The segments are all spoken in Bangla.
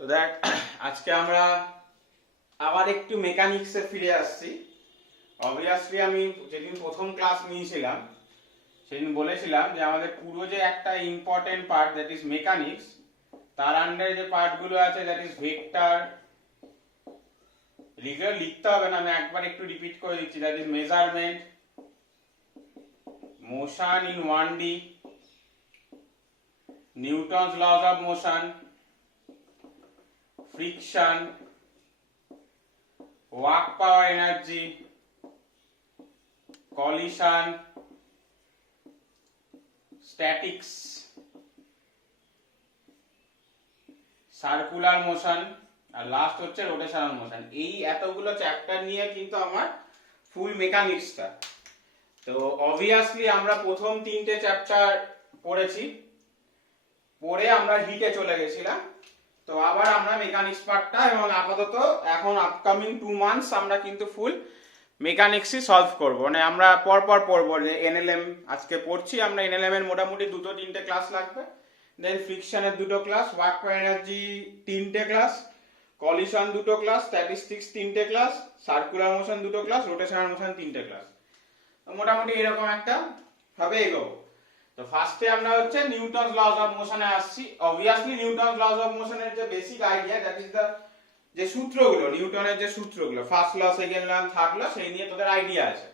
তো দেখ, আজকে আমরা আবার একটু মেকানিক্সে ফিরে আসছি। অবভিয়াসলি আমি যেদিন প্রথম ক্লাস নিয়েছিলাম সেদিন বলেছিলাম যে আমাদের পুরো যে একটা important part that is mechanics, তার আন্ডারে যে পার্টগুলো আছে দ্যাট ইজ ভেক্টর, লিখতে হবে না, আমি একবার একটু রিপিট করে দিচ্ছি। That is measurement, motion in 1D, Newton's laws of motion, friction, work power energy, collision, statics, circular motion, আর লাস্ট হচ্ছে রোটেশনাল মোশন। এই এতগুলো চ্যাপ্টার নিয়ে কিন্তু আমার ফুল মেকানিক্সটা। তো অবভিয়াসলি আমরা প্রথম তিনটে চ্যাপ্টার পড়েছি, পড়ে আমরা হিটে চলে গেছিলাম। তো আবার আমরা মেকানিক্স পার্টটা, এবং আপাতত এখন আপকামিং 2 মান্থস আমরা কিন্তু ফুল মেকানিক্সই সলভ করব। মানে আমরা পরপর পড়বো। এনএলএম আজকে পড়ছি আমরা, এনএলএম এর মোটামুটি 2-3টে ক্লাস লাগবে। দেন ফ্রিকশনের 2টো ক্লাস, ওয়ার্ক পাওয়ার এনার্জি 3টে ক্লাস, কলিশন 2টো ক্লাস, স্ট্যাটিস্টিক্স 3টে ক্লাস, সার্কুলার মোশন 2টো ক্লাস, রোটেশনাল মোশন 3টে ক্লাস। মোটামুটি এরকম একটা ভাবে এগোবো। তো ফার্স্টে আমরা হচ্ছে নিউটনস লজ অফ মোশনে আসছি। অবভিয়াসলি নিউটনস লজ অফ মোশনের যে basic idea, that is the যে সূত্রগুলো, নিউটনের যে সূত্রগুলো, first law, second law, third law, সেই নিয়ে তোদের আইডিয়া আছে।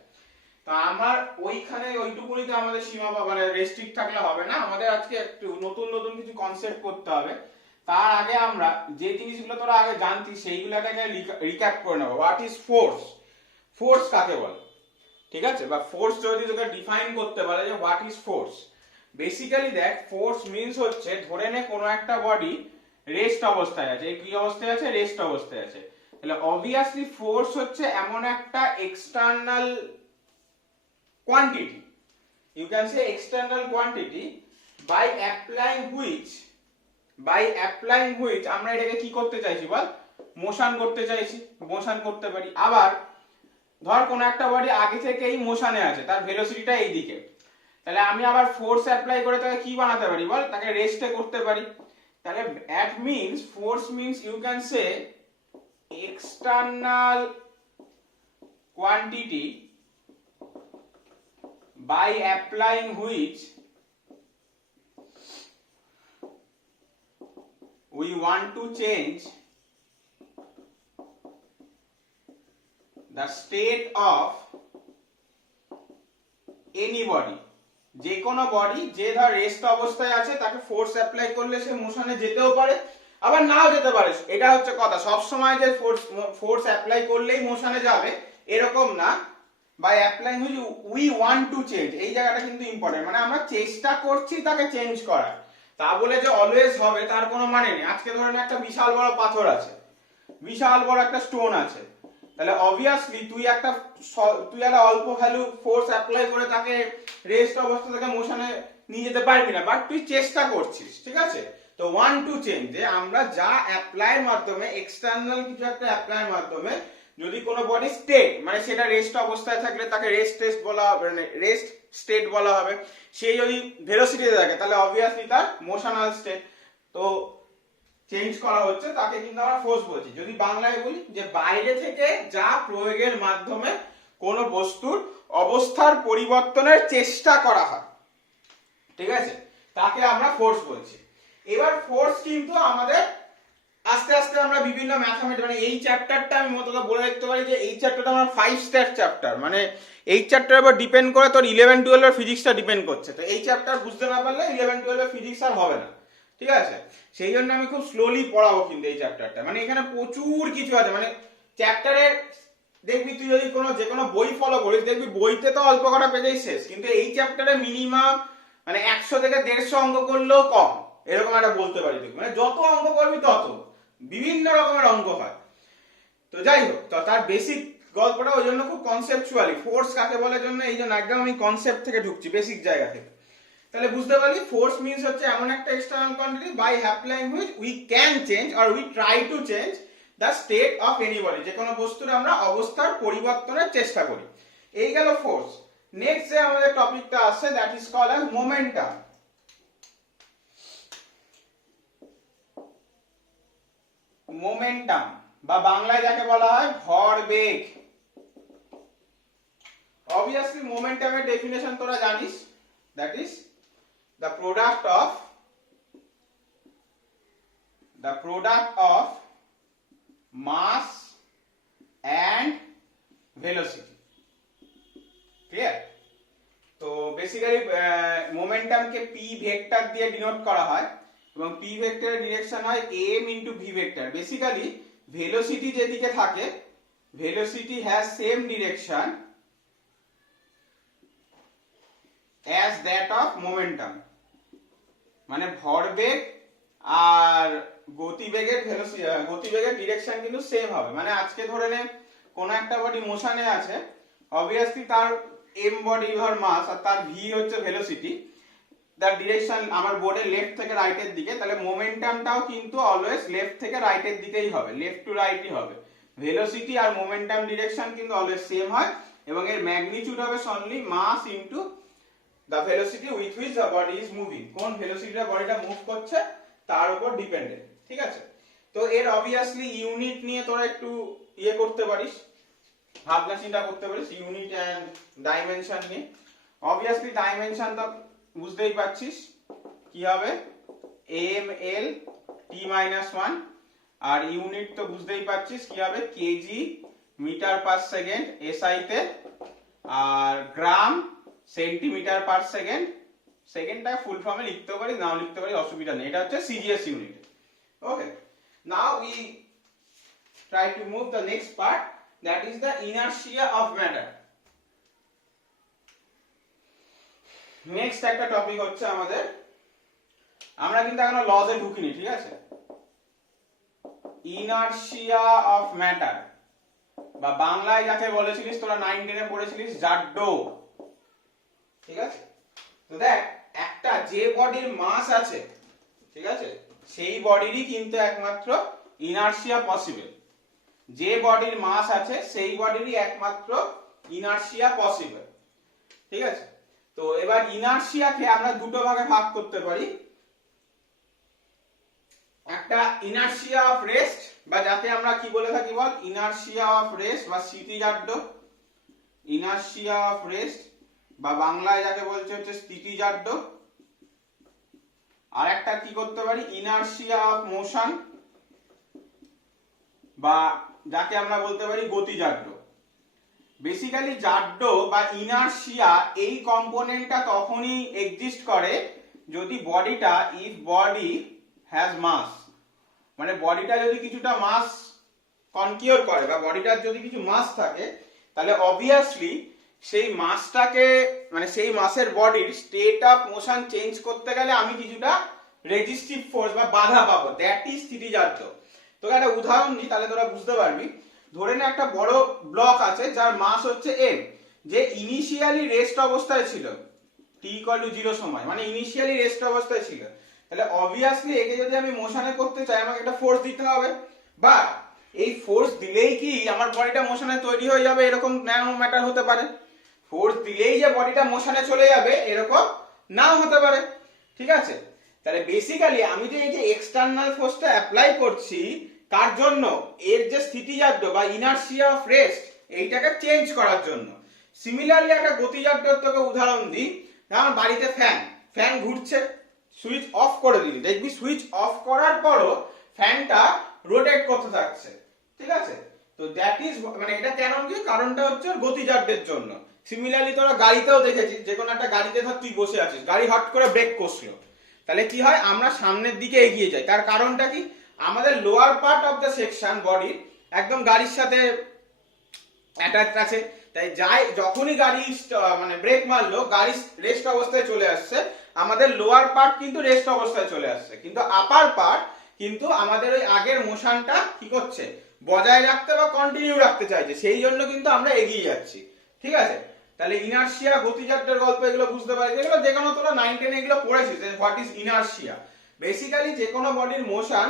তো আমার ওইখানে ওইটুকুনিতে আমাদের সীমা মানে রেস্ট্রিক্ট থাকলে হবে না, আমাদের আজকে একটু নতুন নতুন কিছু কনসেপ্ট করতে হবে। তার আগে আমরা যে জিনিসগুলো তোরা আগে জানতিস সেইগুলোকে রিক্যাপ করে নেবো। What is force? ফোর্স কাকে বলে, ঠিক আছে? বা ফোর্স যদি তোকে ডিফাইন করতে বলে যে হোয়াট ইজ ফোর্স, বেসিক্যালি দেখ, ফোর্স মিন্স হচ্ছে, ধরে নে কোনো একটা বডি রেস্ট অবস্থায় আছে। এই কি অবস্থায় আছে? রেস্ট অবস্থায় আছে। তাহলে অবভিয়াসলি ফোর্স হচ্ছে এমন একটা external quantity, you can say external quantity by applying which আমরা এটাকে কি করতে চাইছি বল? মোশন করতে চাইছি, মোশন করতে পারি। আবার ধর কোনো একটা বডি আগে থেকেই মোশনে আছে, তার ভেলোসিটিটা এই দিকে, তাহলে আমি আবার ফোর্স অ্যাপ্লাই করে তাকে কি বানাতে পারি বল? তাকে রেস্টে করতে পারি। তাহলে that means force means you can say external quantity by applying which we want to change the state of any body। যে কোনো বডি যে ধর রেস্ট অবস্থায় আছে, তাকে ফোর্স অ্যাপ্লাই করলে সে মোশনে যেতেও পারে, আবার নাও যেতে পারে। এটা হচ্ছে কথা। সব সময় যে ফোর্স অ্যাপ্লাই করলেই মোশনে যাবে এরকম না। By applying which we want to change, এই জায়গাটা কিন্তু ইম্পর্টেন্ট। মানে আমরা চেষ্টা করছি তাকে চেঞ্জ করার, তা বলে যে অলওয়েজ হবে তার কোনো মানে নেই। আজকে ধরেন একটা বিশাল বড় পাথর আছে, বিশাল বড় একটা স্টোন আছে, তাহলে অবভিয়াসলি তুই একটা অল্প ভ্যালু ফোর্স অ্যাপ্লাই করে তাকে রেস্ট অবস্থা থেকে মোশনে নিয়ে যেতে পারবি না, বাট তুই চেষ্টা করছিস, ঠিক আছে? তো ওয়ান টু চেঞ্জ, যে আমরা যা অ্যাপ্লাইয়ের মাধ্যমে, এক্সটার্নাল কিছু একটা অ্যাপ্লাইয়ের মাধ্যমে যদি কোনো বডি স্টেট, মানে সেটা রেস্ট অবস্থায় থাকলে তাকে রেস্ট টেস্ট বলা হবে, মানে রেস্ট স্টেট বলা হবে। সেই যদি ভেলোসিটিতে থাকে তাহলে অবভিয়াসলি তার মোশনাল স্টেট। তো চেঞ্জ করা হচ্ছে, তাকে কিন্তু আমরা ফোর্স বলছি। যদি বাংলায় বলি, যে বাইরে থেকে যা প্রয়োগের মাধ্যমে কোন বস্তুর অবস্থার পরিবর্তনের চেষ্টা করা হয়, ঠিক আছে, তাকে আমরা ফোর্স বলছি। এবার ফোর্স কিন্তু আমাদের আস্তে আস্তে আমরা বিভিন্ন ম্যাথমেটিক্স, মানে এই চ্যাপ্টারটা আমি মতো বলে দেখতে পারি যে এই চ্যাপ্টারটা আমার 5 স্টার চ্যাপ্টার, মানে এই চ্যাপ্টারের উপর ডিপেন্ড করে তোর 11-12 এর ফিজিক্সটা ডিপেন্ড করছে। তো এই চ্যাপ্টার বুঝতে না পারলে 11-12 এর ফিজিক্স আর হবে না, ঠিক আছে? সেই জন্য আমি খুব স্লোলি পড়াবো কিন্তু এই চ্যাপ্টারটা। মানে এখানে প্রচুর কিছু আছে, মানে চ্যাপ্টারে দেখবি তুই যদি যে কোনো বই ফলো করিস, দেখবি বইতে তো অল্প কটা পেজেই শেষ, কিন্তু এই চ্যাপ্টারে মিনিমাম মানে 100 থেকে 150 অঙ্ক করলেও কম, এরকম একটা বলতে পারি। দেখবি মানে যত অঙ্ক করবি তত বিভিন্ন রকমের অঙ্ক হয়। তো যাই হোক, তো তার বেসিক গল্পটা ওই জন্য খুব কনসেপচুয়ালি, ফোর্স কাকে বলে জন্য এই জন্য একদম আমি কনসেপ্ট থেকে ঢুকছি, বেসিক জায়গা থেকে। তাহলে বুঝতে পারলি ফোর্স মিন্স হচ্ছে এমন একটা external quantity by applying which we can change or we try to change the state of any body, যে কোনো বস্তুর আমরা অবস্থার পরিবর্তনের চেষ্টা করি। এই গেল ফোর্স। নেক্সট যে আমাদের টপিকটা আছে, that is called as momentum. Momentum বা বাংলায় যাকে বলা হয় ভরবেগ। অবভিয়াসলি মোমেন্টামের ডেফিনেশন তোরা জানিস, that is the product of mass and velocity, clear? তো বেসিক্যালি মোমেন্টামকে পি ভেক্টর দিয়ে ডিনোট করা হয় এবং পি ভেক্টরের ডিরেকশন হয় m into V vector. Basically velocity যেদিকে থাকে, velocity has same direction as that of momentum, মানে ভরবেগ আর গতিবেগের গতিবেগের ডিরেকশন কিন্তু সেম হবে। মানে আজকে ধরে নে কোন একটা বডি মোশনে আছে, অবভিয়াসলি তার m বডি ধর মাস আর তার v হচ্ছে ভেলোসিটি, তার ডিরেকশন আমার বোর্ডে লেফট থেকে রাইটের দিকে, তাহলে মোমেন্টামটাও কিন্তু অলওয়েজ লেফট থেকে রাইটের দিকেই হবে, লেফট টু রাইটই হবে। ভেলোসিটি আর মোমেন্টাম ডিরেকশন কিন্তু অলওয়েজ সেম হয় এবং এর ম্যাগনিটিউড হবে only mass into the velocity with which the body is moving, কোন ভেলোসিটিতে বডিটা মুভ করছে তার উপর ডিপেন্ডেন্ট, ঠিক আছে? তো এর অবভিয়াসলি ইউনিট নিয়ে তোরা একটু ইয়ে করতে পারিস, ভাবনা চিন্তা করতে পারিস ইউনিট এন্ড ডাইমেনশন নিয়ে। অবভিয়াসলি ডাইমেনশন তো বুঝতেই পারছিস কি হবে, ml t-1, আর ইউনিট তো বুঝতেই পারছিস কি হবে, KG metre per second SI তে, আর গ্রাম সেন্টিমিটার পার সেকেন্ড, সেকেন্ডটা ফুল ফর্মে লিখতে পারি, নাও লিখতে পারি, অসুবিধা নেই, এটা হচ্ছে CGS unit. Okay, now we try to move the next part, that is the inertia of matter. Next একটা টপিক হচ্ছে আমাদের, আমরা কিন্তু এখনো লজে ঢুকিনি, ঠিক আছে? ইনারশিয়া অফ ম্যাটার বা বাংলায় যাকে বলেছিলিস তোরা 9-10 এ পড়েছিলিস জাড্ডো, ঠিক আছে? তো দেখ, একটা যে বডির মাস আছে, ঠিক আছে, সেই বডিরই কিন্তু একমাত্র ইনারশিয়া পসিবল। যে বডির মাস আছে সেই বডিরই একমাত্র ইনারশিয়া পসিবল, ঠিক আছে? তো এবার ইনারশিয়াকে আমরা দুটো ভাগে ভাগ করতে পারি, একটা ইনারশিয়া অফ রেস্ট বা যাকে আমরা কি বলে থাকি বল, ইনারশিয়া অফ রেস্ট বা স্থিতিজাড্য, ইনারশিয়া অফ রেস্ট বা বাংলায় যাকে বলছে হচ্ছে স্থিতিজাড্য। আর একটা কি করতে পারি, ইনারশিয়া অফ মোশন বা যাকে আমরা বলতে পারি গতিজাড্য। বেসিক্যালি জাড্য বা ইনারশিয়া এই কম্পোনেন্টটা তখনই এক্সিস্ট করে যদি বডিটা, ইফ বডি হ্যাজ মাস, মানে বডিটা যদি কিছুটা মাস কনকিওর করে বা বডিটার যদি কিছু মাস থাকে, তাহলে অবভিয়াসলি সেই মাসটাকে, মানে সেই মাসের বডির স্টেট অফ মোশন চেঞ্জ করতে গেলে আমি কিছুটা রেজিস্টিভ ফোর্স বা বাধা পাবো, দ্যাট ইজ স্থিতিজাড্য। তোকে একটা উদাহরণ দিই তাহলে তোরা বুঝতে পারবি। ধরে নে একটা বড় ব্লক আছে যার মাস হচ্ছে m, যে ইনিশিয়ালি রেস্ট অবস্থায় ছিল t=0 সময়, মানে ইনিশিয়ালি রেস্ট অবস্থায় ছিল, তাহলে অবভিয়াসলি একে যদি আমি মোশনে করতে চাই আমাকে একটা ফোর্স দিতে হবে, বা এই ফোর্স দিলেই কি আমার বডিটা মোশনে তৈরি হয়ে যাবে এরকম নাও ম্যাটার হতে পারে, ফোর্স দিলেই যে বডিটা মোশনে চলে যাবে এরকম নাও হতে পারে, ঠিক আছে? তাহলে বেসিক্যালি আমি যে এই যে এক্সটার্নাল ফোর্সটা অ্যাপ্লাই করছি কার জন্য, এর যে স্থিতিজাড্য বা ইনারশিয়া অফ রেস্ট এইটাকে চেঞ্জ করার জন্য। সিমিলারলি একটা গতিজাড্যের তোকে উদাহরণ দিই, আমার বাড়িতে ফ্যান ঘুরছে, সুইচ অফ করে দিলি, দেখবি সুইচ অফ করার পরও ফ্যানটা রোটেট করতে থাকছে, ঠিক আছে? তো দ্যাট ইজ, মানে এটা কেন কি, কারণটা হচ্ছে গতিজাড্যের জন্য। সিমিলারলি তোরা গাড়িতেও দেখেছিস, যে কোনো একটা গাড়িতে ধর তুই বসে আছিস, গাড়ি হট করে ব্রেক করছিল, তাহলে কি হয়, আমরা সামনের দিকে এগিয়ে যাই, তার কারণটা কি, আমাদের lower part of the section বডির একদম গাড়ির সাথে অ্যাটাচ আছে, তাই যাই যখনই গাড়ি মানে ব্রেক মারলো গাড়ি রেস্ট অবস্থায় চলে আসছে, আমাদের লোয়ার পার্ট কিন্তু রেস্ট অবস্থায় চলে আসছে, কিন্তু আপার পার্ট কিন্তু আমাদের ওই আগের মোশনটা কি করছে, বজায় রাখতে বা কন্টিনিউ রাখতে চাইছে, সেই জন্য কিন্তু আমরা এগিয়ে যাচ্ছি, ঠিক আছে? তাহলে ইনারশিয়া, গতিজাড্যের গল্প এগুলো বুঝতে পারছি, এগুলো যে কোনো তোরা 9-10 এগুলো পড়েছিস, হোয়াট ইজ ইনারশিয়া। বেসিক্যালি যে কোনো বডির মোশন,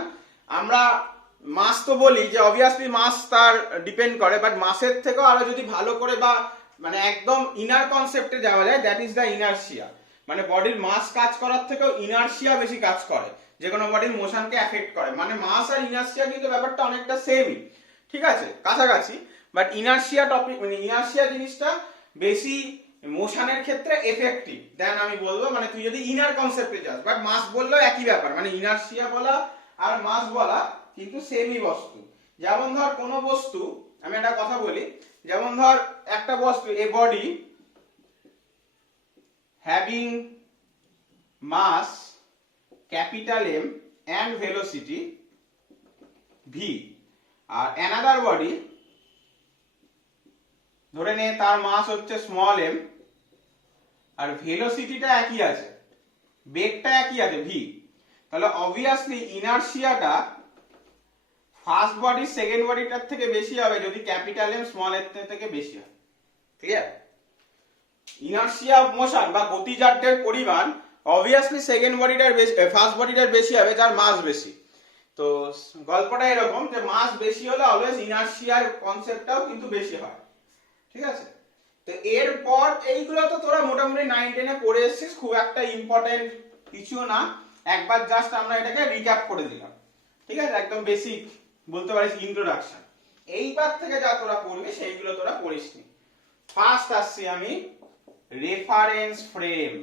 আমরা মাস তো বলি যে অবভিয়াসলি মাস তার ডিপেন্ড করে, বাট মাসের থেকেও আরো যদি ভালো করে বা মানে একদম ইনার কনসেপ্টে যাওয়া যায়, দ্যাট ইজ দ্য ইনারশিয়া। মানে বডির মাস কাজ করার থেকেও ইনারশিয়া বেশি কাজ করে, যে কোনো বডির মোশনকে এফেক্ট করে, মানে মাস আর ইনার্সিয়া কিন্তু ব্যাপারটা অনেকটা সেমই, ঠিক আছে, কাছাকাছি, বাট ইনার্সিয়া টপিক মানে ইনার্সিয়া জিনিসটা বেশি মোশনের ক্ষেত্রে এফেক্টিভ দেন আমি বলবো, মানে তুই যদি ইনার কনসেপ্টে যাস, বাট মাস বললেও একই ব্যাপার, মানে ইনার্সিয়া বলা আর মাস বলা কিন্তু সেমই বস্তু। যেমন ধর কোনো বস্তু, আমি একটা কথা বলি, যেমন ধর একটা বস্তু, a body having mass capital M and velocity v, আর অ্যানাদার বডি ধরে নে তার মাস হচ্ছে স্মল m আর ভেলোসিটিটা একই আছে, বেগটা একই আছে v, তাহলে অবভিয়াসলি ইনার্সিয়াটা ফার্স্ট বডি সেকেন্ড বডিটার থেকে বেশি হবে যদি ক্যাপিটাল M স্মল m থেকে বেশি হয়, ক্লিয়ার? ইনার্সিয়া অফ মোশন বা গতিজাড্যের পরিমাণ অবভিয়াসলি সেকেন্ড বডিটার বেশি, ফার্স্ট বডিটার বেশি হবে যার মাস বেশি। তো গল্পটা এরকম যে মাস বেশি হলে অলওয়েজ ইনার্সিয়ার কনসেপ্টটাও কিন্তু বেশি হয়, ঠিক আছে? তো এরপর এইগুলো তো তোরা মোটামুটি 9-10 এ পড়ে এসেছিস, খুব একটা ইম্পর্টেন্ট কিছু না, একবার জাস্ট আমরা এটাকে রিক্যাপ করে দিলাম, ঠিক আছে, একদম বেসিক বলতে পারিস ইন্ট্রোডাকশন। এইবার থেকে যা তোরা পড়বি সেইগুলো তোরা পড়িসনি। ফার্স্ট আসছি আমি রেফারেন্স ফ্রেম,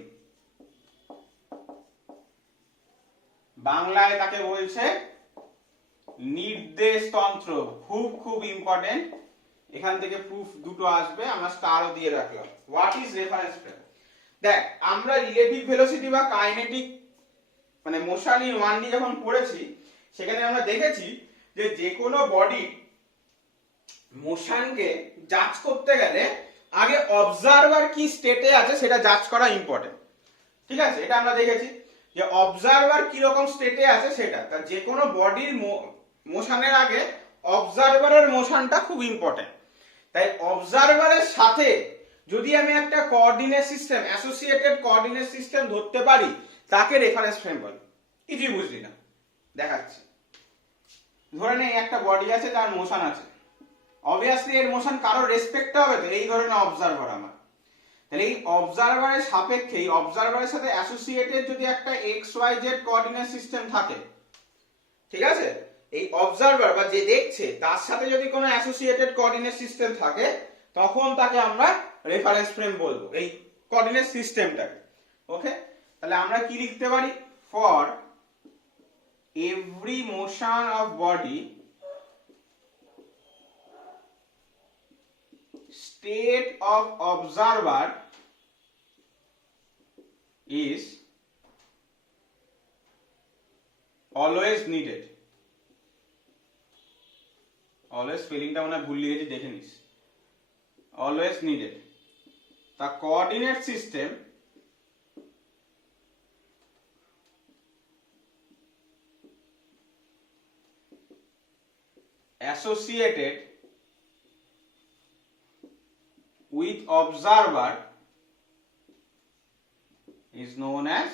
বাংলায় তাকে বলছে নির্দেশ তন্ত্র, খুব খুব ইম্পর্টেন্ট, এখান থেকে প্রুফ দুটো আসবে, আমরা স্টারও দিয়ে রাখলাম। What is reference frame? দেখ আমরা রিলেটিভ ভেলোসিটি বা কাইনেটিক মানে মোশন ইন 1D যখন পড়েছি সেখানে আমরা দেখেছি যে যে কোনো বডি মোশনকে জাজ করতে গেলে আগে অবজারভার কি স্টেটে আছে সেটা জাজ করা ইম্পর্টেন্ট, ঠিক আছে, এটা আমরা দেখেছি যে অবজারভার কি রকম স্টেটে আছে সেটা, তার যে কোনো বডির মোশনের আগে অবজারভারের মোশনটা খুব ইম্পর্টেন্ট। তাই অবজারভারের সাথে যদি আমি একটা coordinate system, associated coordinate system ধরতে পারি তাকে রেফারেন্স ফ্রেম বলে। কিছুই বুঝলি না, দেখাচ্ছি। ধরে নে একটা বডি আছে, তার মোশন আছে, অবভিয়াসলি এর মোশন কারোর রেসপেক্ট হবে, তো এই ধরনের অবজারভার আমার, তাহলে এই অবজারভারের সাপেক্ষে এই অবজারভারের সাথে অ্যাসোসিয়েটেড যদি একটা XYZ কোঅর্ডিনেট সিস্টেম থাকে, ঠিক আছে, এই অবজারভার বা যে দেখছে তার সাথে যদি কোনো অ্যাসোসিয়েটেড কোঅর্ডিনেট সিস্টেম থাকে তখন তাকে আমরা রেফারেন্স ফ্রেম বলবো, এই কোঅর্ডিনেট সিস্টেমটাকে। ওকে, তাহলে আমরা কি লিখতে পারি? For every motion of body state of observer is always needed. always স্পেলিংটা মানে ভুল লিখেছি, দেখে নিস। always needed. The coordinate system associated with observer is known as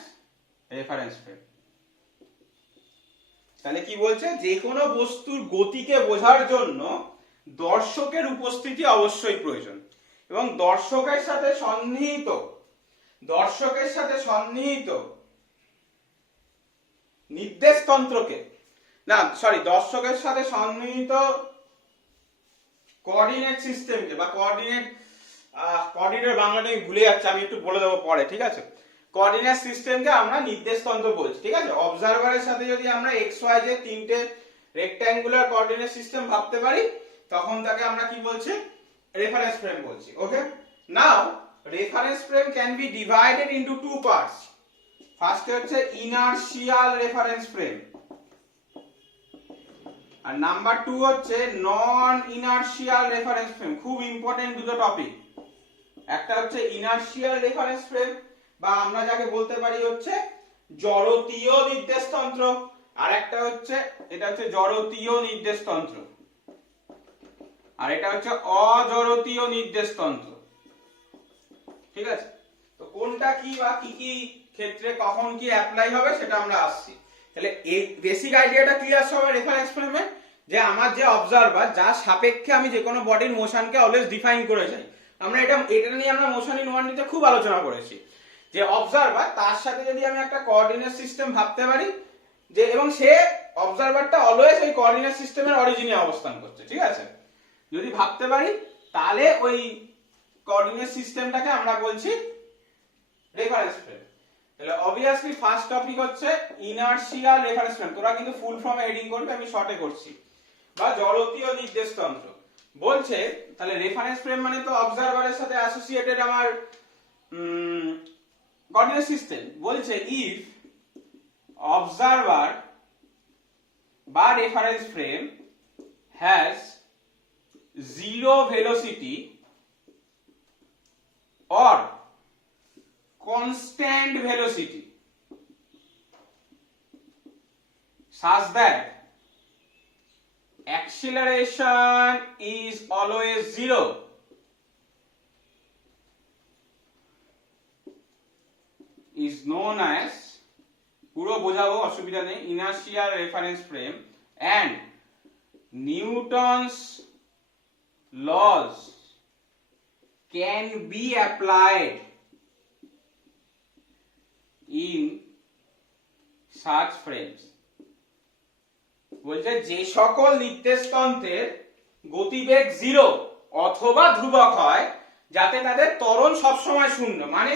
reference frame. তাহলে কি বলছে? যে কোনো বস্তুর গতিকে বোঝার জন্য দর্শকের উপস্থিতি অবশ্যই প্রয়োজন, এবং দর্শকের সাথে সন্নিহিত নির্দেশতন্ত্রকে দর্শকের সাথে সন্নিহিত কোঅর্ডিনেট সিস্টেমকে বা কোঅর্ডিনেট বাংলাটা আমি ভুলে যাচ্ছি, আমি একটু বলে দেবো পরে, ঠিক আছে, কোঅর্ডিনেট সিস্টেমকে আমরা নির্দেশতন্ত্র বলছি, ঠিক আছে। অবজারভারের সাথে যদি আমরা XYZ তিনটে রেক্ট্যাঙ্গুলার কোঅর্ডিনেট সিস্টেম ভাবতে পারি তখন তাকে আমরা কি বলছি? রেফারেন্স ফ্রেম বলছি। Okay, now reference frame can be divided into two parts. First হচ্ছে ইনার্শিয়াল রেফারেন্স ফ্রেম, আর নাম্বার 2 হচ্ছে নন ইনার্শিয়াল রেফারেন্স ফ্রেম। খুব ইম্পর্টেন্ট দুটো টপিক, একটা হচ্ছে ইনার্শিয়াল রেফারেন্স ফ্রেম বা আমরা যাকে বলতে পারি হচ্ছে জড়তীয় নির্দেশতন্ত্র, আর একটা হচ্ছে এটা হচ্ছে জড়তীয় নির্দেশতন্ত্র, আর এটা হচ্ছে অজড়তীয় নির্দেশতন্ত্র, ঠিক আছে। তো কোনটা কি বা কি কি ক্ষেত্রে কখন কি অ্যাপ্লাই হবে সেটা আমরা আসছি। তাহলে এই বেসিক আইডিয়াটা ক্লিয়ার সবার রেফারেন্স ফ্রেমে, যে আমার যে অবজারভার যার সাপেক্ষে আমি যে কোনো বডির মোশনকে অলওয়েজ ডিফাইন করে যাই। আমরা এটা নিয়ে আমরা মোশন ইন 1D তে খুব আলোচনা করেছি, যে অবজারভার তার সাথে যদি আমি একটা কোঅর্ডিনেট সিস্টেম ভাবতে পারি যে এবং সে অবজারভারটা অলওয়েজ ওই কোঅর্ডিনেট সিস্টেমের অরিজিনে অবস্থান করছে, ঠিক আছে? যদি ভাবতে পারি তাহলে ওই কোঅর্ডিনেট সিস্টেমটাকে আমরা বলছি রেফারেন্স ফ্রেম। তাহলে অবভিয়াসলি ফার্স্ট টপিক হচ্ছে ইনারশিয়াল রেফারেন্স ফ্রেম। তোরা কিন্তু ফুল ফর্মে হেডিং করবে, আমি শর্টে করছি, বা জড়তীয় নির্দেশতন্ত্র বলছে। তাহলে রেফারেন্স ফ্রেম মানে তো অবজারভারের সাথে অ্যাসোসিয়েটেড আমার কোঅর্ডিনেট সিস্টেম। বলছে ইফ অবজারভার বা reference frame has zero velocity or constant velocity such that acceleration is always zero, is known as, পুরো বোঝাবো অসুবিধা নেই, inertial reference frame and Newton's laws can be applied in such frames। বলছে যে সকল নির্দেশতন্ত্রের গতিবেগ 0 অথবা ধ্রুবক হয়, যাতে তাদের ত্বরণ সবসময় শূন্য। মানে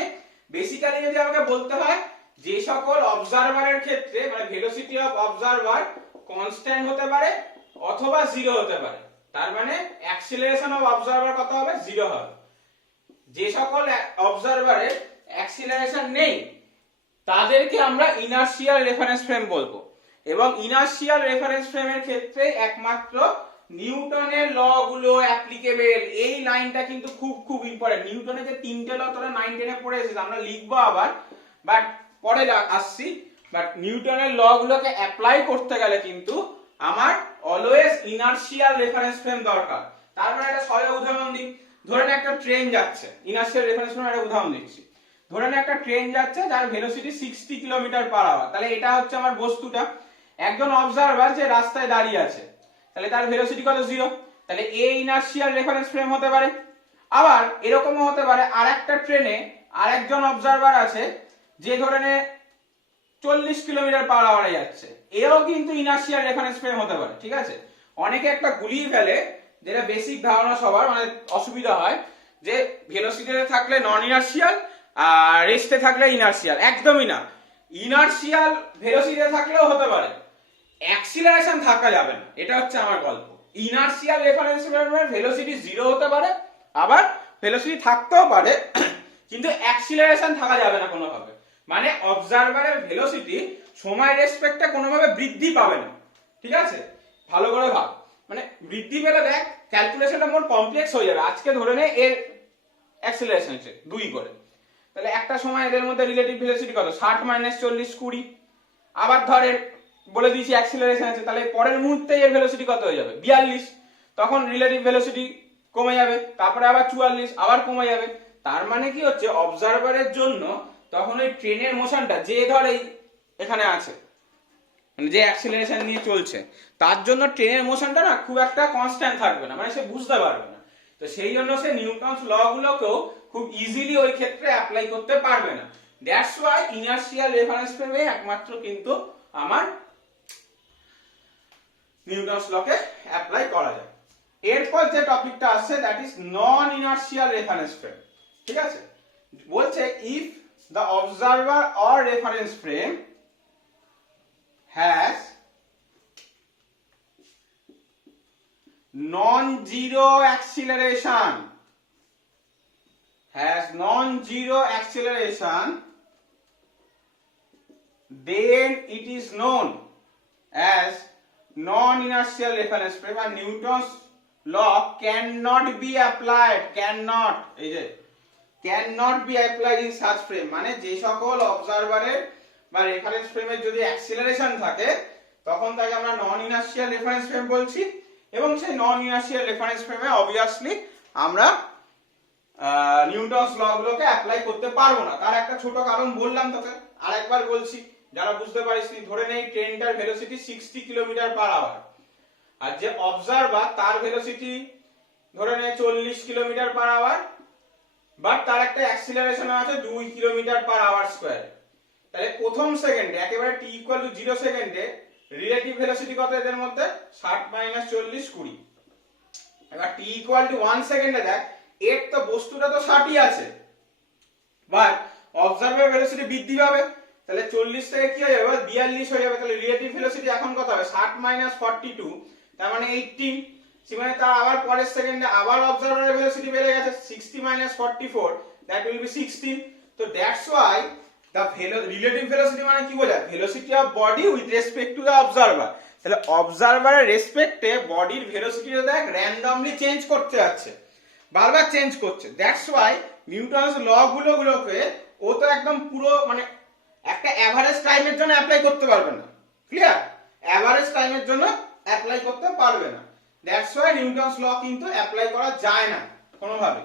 বেসিক্যালি যদি আমাকে বলতে হয় যে সকল অবজারভারের ক্ষেত্রে মানে ভেলোসিটি অফ অবজারভার কনস্ট্যান্ট হতে পারে অথবা 0 হতে পারে, তার মানে অ্যাক্সিলারেশন অফ অবজারভার কত হবে? 0 হবে। যে সকল অবজারভারের অ্যাক্সিলারেশন নেই তাদেরকে আমরা ইনারশিয়াল রেফারেন্স ফ্রেম বলবো। এবং ইনারশিয়াল রেফারেন্স ফ্রেমের ক্ষেত্রে একমাত্র নিউটনের ল গুলো অ্যাপ্লিকেবল। এই লাইনটা কিন্তু খুব খুব ইম্পর্টেন্ট। নিউটনের যে তিনটে ল তোরা 9 10 এ পড়ে এসেছিস, আমরা লিখবো আবার, বাট পরে আসছি। বাট নিউটনের ল গুলোকে অ্যাপ্লাই করতে গেলে কিন্তু আমার অলওয়েজ ইনারশিয়াল রেফারেন্স ফ্রেম দরকার। তার মানে একটা সহজ উদাহরণ দিই। ধরেন একটা ট্রেন যাচ্ছে, ইনারশিয়াল রেফারেন্স ফ্রেমের একটা উদাহরণ দিচ্ছি। ধরেন একটা ট্রেন যাচ্ছে যার ভেলোসিটি 60 কিলোমিটার/আওয়ার। তাহলে এটা হচ্ছে আমার বস্তুটা। একজন অবজারভার যে রাস্তায় দাঁড়িয়ে আছে, তাহলে তার ভেলোসিটি কত? 0। তাহলে এ ইনারশিয়াল রেফারেন্স ফ্রেম হতে পারে। আবার এরকমও হতে পারে আরেকটা ট্রেনে আরেকজন অবজারভার আছে যে ধরেন 40 কিলোমিটার/আওয়ারে যাচ্ছে, এও কিন্তু ইনারশিয়াল রেফারেন্স ফ্রেম হতে পারে, ঠিক আছে? অনেকে একটা গুলিয়ে ফেলে, যেটা বেসিক ধারণা সবার, মানে অসুবিধা হয় যে ভেলোসিটিতে থাকলে নন ইনারশিয়াল আর রেস্টে থাকলে ইনারশিয়াল। একদমই না। ইনারশিয়াল ভেলোসিটিতে থাকলেও হতে পারে, অ্যাক্সিলারেশন থাকা যাবে না। এটা হচ্ছে আমার গল্প। ইনারশিয়াল রেফারেন্স ফ্রেমের ভেলোসিটি 0 হতে পারে, আবার ভেলোসিটি থাকতেও পারে, কিন্তু অ্যাক্সিলারেশন থাকা যাবে না কোনোভাবে। মানে অবজারভারের ভেলোসিটি সময় রেসপেক্টে কোনোভাবে বৃদ্ধি পাবে না, ঠিক আছে? ভালো করে ভাব। মানে বৃদ্ধি পেলে দেখ ক্যালকুলেশনটা মোর কমপ্লেক্স হয়ে যাবে। আজকে ধরে নে এর অ্যাক্সিলারেশন হচ্ছে 2 করে, তাহলে একটা সময় এদের মধ্যে রিলেটিভ ভেলোসিটি কত? 60 - 40 20। আবার ধরে বলে দিয়েছি অ্যাক্সিলারেশন আছে, তাহলে পরের মুহূর্তে এর ভেলোসিটি কত হয়ে যাবে? 42। তখন রিলেটিভ ভেলোসিটি কমে যাবে, তারপরে আবার 44, আবার কমে যাবে। তার মানে কি হচ্ছে, অবজারভারের জন্য তখন ওই ট্রেনের মোশনটা যে ধরে এখানে আছে, মানে যে অ্যাক্সিলারেশন নিয়ে চলছে, তার জন্য ট্রেনের মোশনটা না খুব একটা কনস্ট্যান্ট থাকবে না, মানে সে বুঝতে পারবে না। তো সেই জন্য সে নিউটনস ল গুলোকেও খুব ইজিলি ওই ক্ষেত্রে অ্যাপ্লাই করতে পারবে না। দ্যাটস ওয়াই ইনারশিয়াল রেফারেন্স ফ্রেমে একমাত্র কিন্তু আমার নিউটনস লকে অ্যাপ্লাই করা যায়। এরপর যে টপিকটা আসছে that is non inertial reference frame, ঠিক আছে? বলছে if the observer or reference frame has non-zero acceleration, then it is known as non-inertial reference frame and Newton's law cannot be applied, cannot be applied in such frame। মানে যে সকল অবজারভারের বা রেফারেন্স ফ্রেমের যদি অ্যাক্সিলারেশন থাকে তখন তাকে আমরা নন ইনারশিয়াল রেফারেন্স ফ্রেম বলছি। এবং সেই নন ইনারশিয়াল রেফারেন্স ফ্রেমে অবভিয়াসলি আমরা নিউটনস ল গুলোকে অ্যাপ্লাই করতে পারবো না। তার একটা ছোট কারণ বললাম তোকে, আরেকবার বলছি যারা বুঝতে পারিসনি। ধরে নেই ট্রেনটার ভেলোসিটি 60 কিলোমিটার/আওয়ার, আর যে অবজারভার তার ভেলোসিটি ধরে নেই 40 কিলোমিটার/আওয়ার, বাট তার একটা অ্যাক্সিলারেশন আছে 2 কিলোমিটার/আওয়ার স্কয়ার। তাহলে প্রথম সেকেন্ডে একেবারে t ইকুয়াল টু 0 সেকেন্ডে রিলেটিভ ভেলোসিটি কত এদের মধ্যে 60 মাইনাস 40 20। এবার t ইকুয়াল টু 1 সেকেন্ডে দেখ এর তো বস্তুটা তো 60ই আছে, বাট অবজারভার ভেলোসিটি বৃদ্ধি পাবে, তাহলে 40 থেকে কি হয়ে যাবে 42 হয়ে যাবে। তাহলে রিলেটিভ ভেলোসিটি এখন কত হবে 60 মাইনাস 42, তার মানে 18। মানে তার আবার পরের সেকেন্ডে আবার অবজারভারের ভেলোসিটি বেড়ে গেছে 60 মাইনাস 44, দ্যাট উইল বি 16। তো that's why the relative velocity মানে কি বোঝায়, velocity of body with respect to the observer. তাহলে অবজারভারের রেসপেক্টে বডির ভেলোসিটিটা দেখ র্যান্ডমলি চেঞ্জ করতে যাচ্ছে, বারবার চেঞ্জ করছে। দ্যাটস ওয়াই নিউটনস ল গুলোকে ও তো একদম পুরো মানে একটা এভারেজ টাইমের জন্য অ্যাপ্লাই করতে পারবে না, ক্লিয়ার? এভারেজ টাইমের জন্য অ্যাপ্লাই করতে পারবে না। দ্যাটস ওয়াই নিউটনস ল কিন্তু অ্যাপ্লাই করা যায় না কোনোভাবে।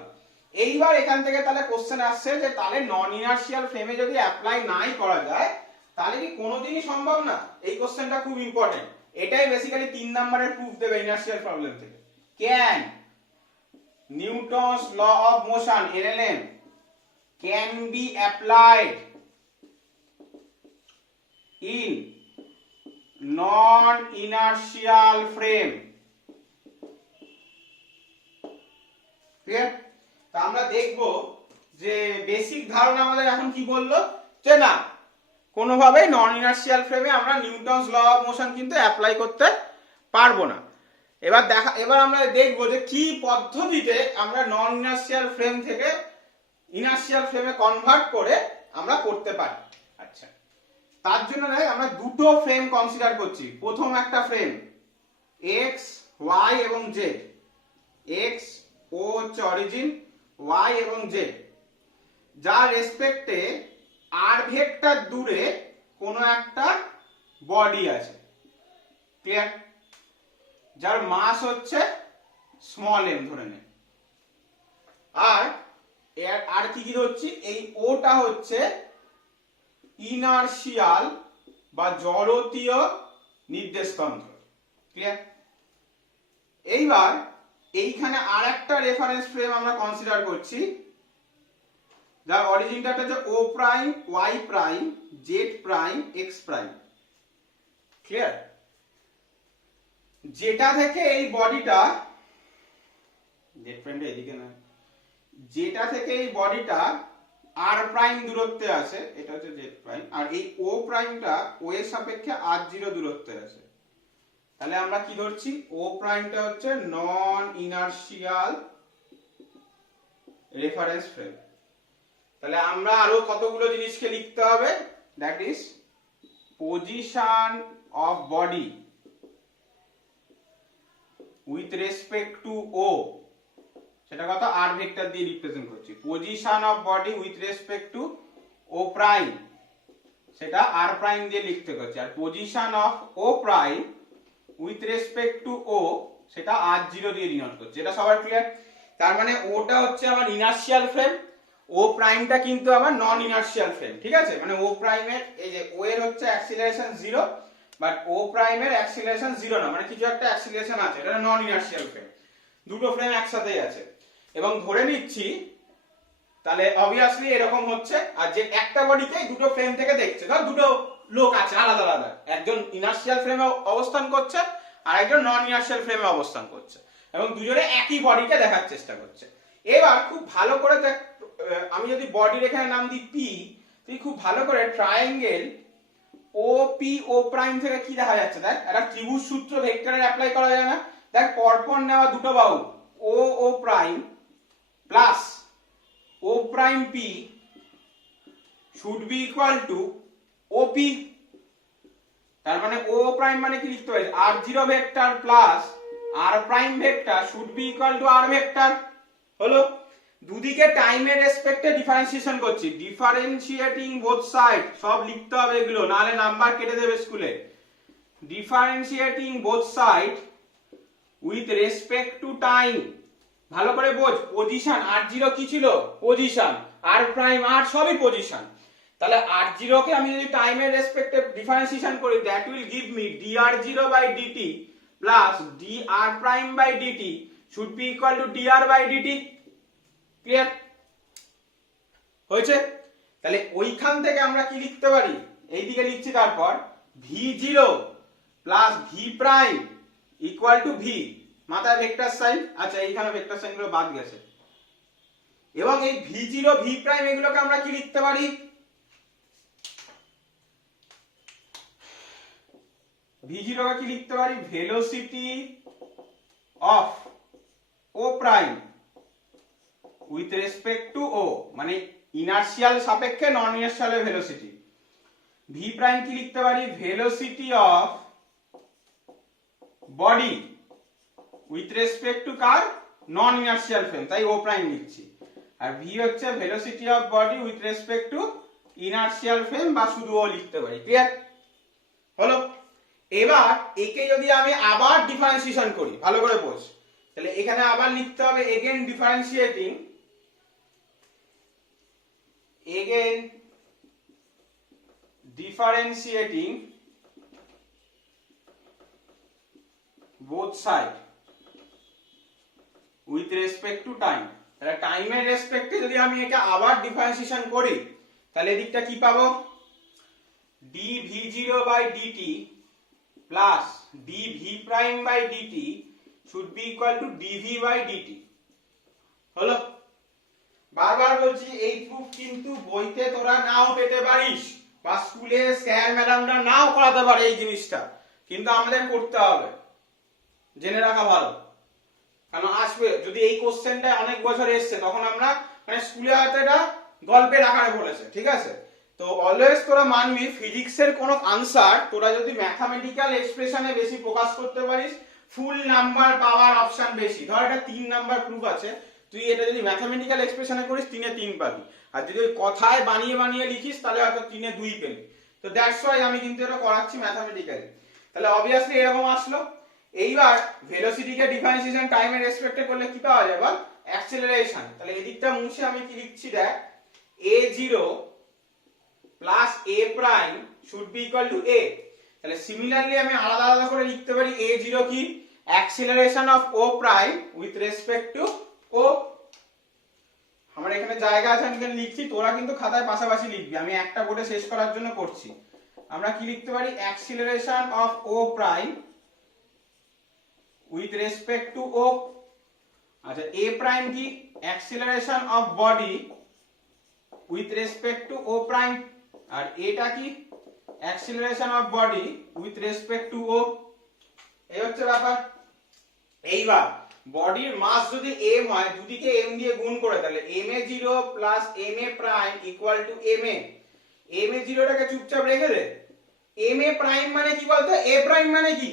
এইবার এখান থেকে তাহলে কোশ্চেন আসছে যে তাহলে নন ইনার্শিয়াল ফ্রেমে যদি অ্যাপ্লাই নাই করা যায় তাহলে কি কোনোদিনই সম্ভব না? এই কোশ্চেনটা খুব ইম্পর্টেন্ট, এটাই বেসিক্যালি 3 নম্বরের প্রুফ দেবে ইনার্শিয়াল প্রবলেম থেকে। Can Newton's law of motion NLM can be applied in non-inertial frame. Clear? তা আমরা দেখব যে বেসিক ধারণা আমাদের এখন কি বললো যে না কোনোভাবেই নন ইনার্শিয়াল ফ্রেমে আমরা নিউটনস ল অফ মোশন কিন্তু অ্যাপ্লাই করতে পারবো না। এবার আমরা দেখব যে কি পদ্ধতিতে আমরা নন ইনার্শিয়াল ফ্রেম থেকে ইনার্শিয়াল ফ্রেমে কনভার্ট করে আমরা করতে পারি। আচ্ছা, তার জন্য আমরা দুটো ফ্রেম কনসিডার করছি। প্রথম একটা ফ্রেম x y এবং z, x ও হচ্ছে অরিজিন, y এবং z, যার রেসপেক্টে r ভেক্টর দূরে কোনো একটা বডি আছে, ক্লিয়ার? যার মাস হচ্ছে স্মল m ধরে নে, আর কি কি হচ্ছে এই ওটা হচ্ছে ইনার্শিয়াল বা জড়তীয় নির্দেশতন্ত্র, ক্লিয়ার? এইবার এইখানে আরেকটা রেফারেন্স ফ্রেম আমরা কনসিডার করছি যার অরিজিনটা হচ্ছে O prime Y prime Z prime X prime, clear? যেটা থেকে এই বডিটা এদিকে না, যেটা থেকে এই বডিটা আর প্রাইম দূরত্বে আছে, এটা হচ্ছে জেড প্রাইম, আর এই ও প্রাইমটা ও এর সাপেক্ষে আর জিরো দূরত্বে আছে। তাহলে আমরা কি ধরছি, ও প্রাইমটা হচ্ছে নন ইনার্শিয়াল রেফারেন্স ফ্রেম। তাহলে আমরা আরো কতগুলো জিনিসকে লিখতে হবে, that is position of body with respect to O, সেটা কত আর ভেক্টর দিয়ে রিপ্রেজেন্ট করছি। Position of body with respect to O prime, সেটা আর প্রাইম দিয়ে লিখতে করছি। আর position of O prime with respect to O, সেটা আর জিরো দিয়ে ডিনোট করছি। এটা সবার ক্লিয়ার? তার মানে ওটা হচ্ছে আমার ইনার্শিয়াল ফ্রেম, ও প্রাইমটা কিন্তু আমার নন ইনার্শিয়াল ফ্রেম, ঠিক আছে? মানে ও প্রাইমের এই যে ও এর হচ্ছে অ্যাক্সিলারেশন 0, বাট ও প্রাইমের অ্যাক্সিলারেশন 0 না, মানে কিছু একটা অ্যাক্সিলারেশন আছে, এটা নন ইনার্শিয়াল ফ্রেম। দুটো ফ্রেম একসাথেই আছে এবং ধরে নিচ্ছি তাহলে অবভিয়াসলি এরকম হচ্ছে। আর যে একটা বডিকে দুটো ফ্রেম থেকে দেখছে, ধর দুটো লোক আছে আলাদা আলাদা, একজন ইনার্শিয়াল ফ্রেমে অবস্থান করছে আর একজন নন ইনার্শিয়াল ফ্রেমে অবস্থান করছে এবং দুজনে একই বডিকে দেখার চেষ্টা করছে। এবার খুব ভালো করে দেখ, আমি যদি বডির এখানে নাম দিই পি, তুই খুব ভালো করে ট্রায়াঙ্গেল ও পি ও প্রাইম থেকে কি দেখা যাচ্ছে, দেখ একটা ত্রিভুজ সূত্র ভেক্টরে অ্যাপ্লাই করা যায় না? দেখ পরপর নেওয়া দুটো বাহু O prime plus O prime P should be equal to OP. তার মানে ও প্রাইম মানে কি লিখতে পারি, r zero vector plus r prime vector should be equal to r vector. হলো, দুদিকে টাইমের রেসপেক্টে ডিফারেন্সিয়েশন করছি, ডিফারেন্সিয়েটিং বোথ সাইড, সব লিখতে হবে এগুলো, নাহলে নাম্বার কেটে দেবে স্কুলে। Differentiating both side with respect to time, ভালো করে বোঝ। পজিশন আর জিরো কি ছিল, পজিশন, আর প্রাইম আর সবই পজিশন। তাহলে আর জিরো কে আমি যদি টাইমের রেসপেক্টে ডিফারেন্সিয়েশন করি, that will give me dr0 by dt plus dr prime by dt should be equal to dr by dt। Clear হয়েছে? তাহলে ওইখান থেকে আমরা কি লিখতে পারি, এইদিকে লিখছি তারপর v0 plus V prime equal two V, মাথায় ভেক্টর সাইন, আচ্ছা এইখানে ভেক্টর সাইন গুলো বাদ গেছে, এবং এই v0 ভি প্রাইম এগুলোকে আমরা কি লিখতে পারি, v0 কে কি লিখতে পারি, velocity of O prime with respect to O, মানে ইনার্শিয়াল সাপেক্ষে নন ইনার্শিয়ালের ভেলোসিটি। ভি প্রাইম কি লিখতে পারি, velocity of body with respect to কার, নন ইনার্শিয়াল ফ্রেম, তাই ও প্রাইম লিখছি। আর ভি হচ্ছে velocity of body with respect to inertial frame, বা শুধু ও লিখতে পারি। ক্লিয়ার হলো? এবার একে যদি আমি আবার ডিফারেন্সিয়েশন করি, ভালো করে বোঝ, তাহলে এখানে আবার লিখতে হবে again differentiating, again differentiating both side with respect to time। তাহলে টাইমের রেসপেক্টে যদি আমি এটা আবার ডিফারেন্সিয়েশন করি, তাহলে এদিকটা কি পাবো, dv0 by dt plus dv prime by dt should be equal to dv by dt। হলো? বারবার বলছি এই প্রুফ কিন্তু বইতে তোরা নাও পেতে পারিস, বা স্কুলে স্যার ম্যাডামরা নাও করাতে পারে এই জিনিসটা, কিন্তু আমাদের করতে হবে, জেনে রাখা ভালো। কারণ আসবে যদি এই কোশ্চেনটা অনেক বছর এসছে, তখন আমরা মানে স্কুলে হয়তো এটা গল্পের আকারে বলেছে, ঠিক আছে? তো অলওয়েজ তোরা মানবি ফিজিক্সের কোনো আনসার তোরা যদি ম্যাথামেটিক্যাল এক্সপ্রেশনে বেশি প্রকাশ করতে পারিস, ফুল নাম্বার পাওয়ার অপশন বেশি। ধর এটা 3 নাম্বার প্রুফ আছে, তুই এটা যদি ম্যাথামেটিক্যাল এক্সপ্রেশনে করিস 3 এ 3 পাবি, আর যদি ওই কথায় বানিয়ে বানিয়ে লিখিস তাহলে হয়তো 3 এ 2 পেলি। তো দ্যাটস ওয়াই আমি কিন্তু এটা করাচ্ছি ম্যাথামেটিক্যালি। তাহলে অবভিয়াসলি এরকম আসলো। এইবার ভেলোসিটিকে ডিফারেন্সিয়েশন টাইমের রেসপেক্টে করলে কি পাওয়া যায় বল, অ্যাক্সেলারেশন। তাহলে এদিকটা মুছে আমি কি লিখছি দেখ, a0 plus a prime should be equal to a। তাহলে সিমিলারলি আমি আলাদা আলাদা করে লিখতে পারি, a0 কি, acceleration of o prime with respect to O. আমার এখানে জায়গা আছে, আমি এখানে লিখছি, তোরা কিন্তু খাতায় পাশাপাশি লিখবি, আমি একটা বোর্ডে শেষ করার জন্য করছি। আমরা কি লিখতে পারি, acceleration of O prime with respect to O. আচ্ছা এ প্রাইম কি, acceleration of body with respect to O prime, আর এটা কি, acceleration of body with respect to O. এই হচ্ছে ব্যাপার। এইবার বডির মাস যদি m হয়, দুদিকে m দিয়ে গুণ করে, তাহলে ma0 plus ma prime equal two ma। ma0 টাকে চুপচাপ রেখে দে। ma প্রাইম মানে কি বলতো, a প্রাইম মানে কি,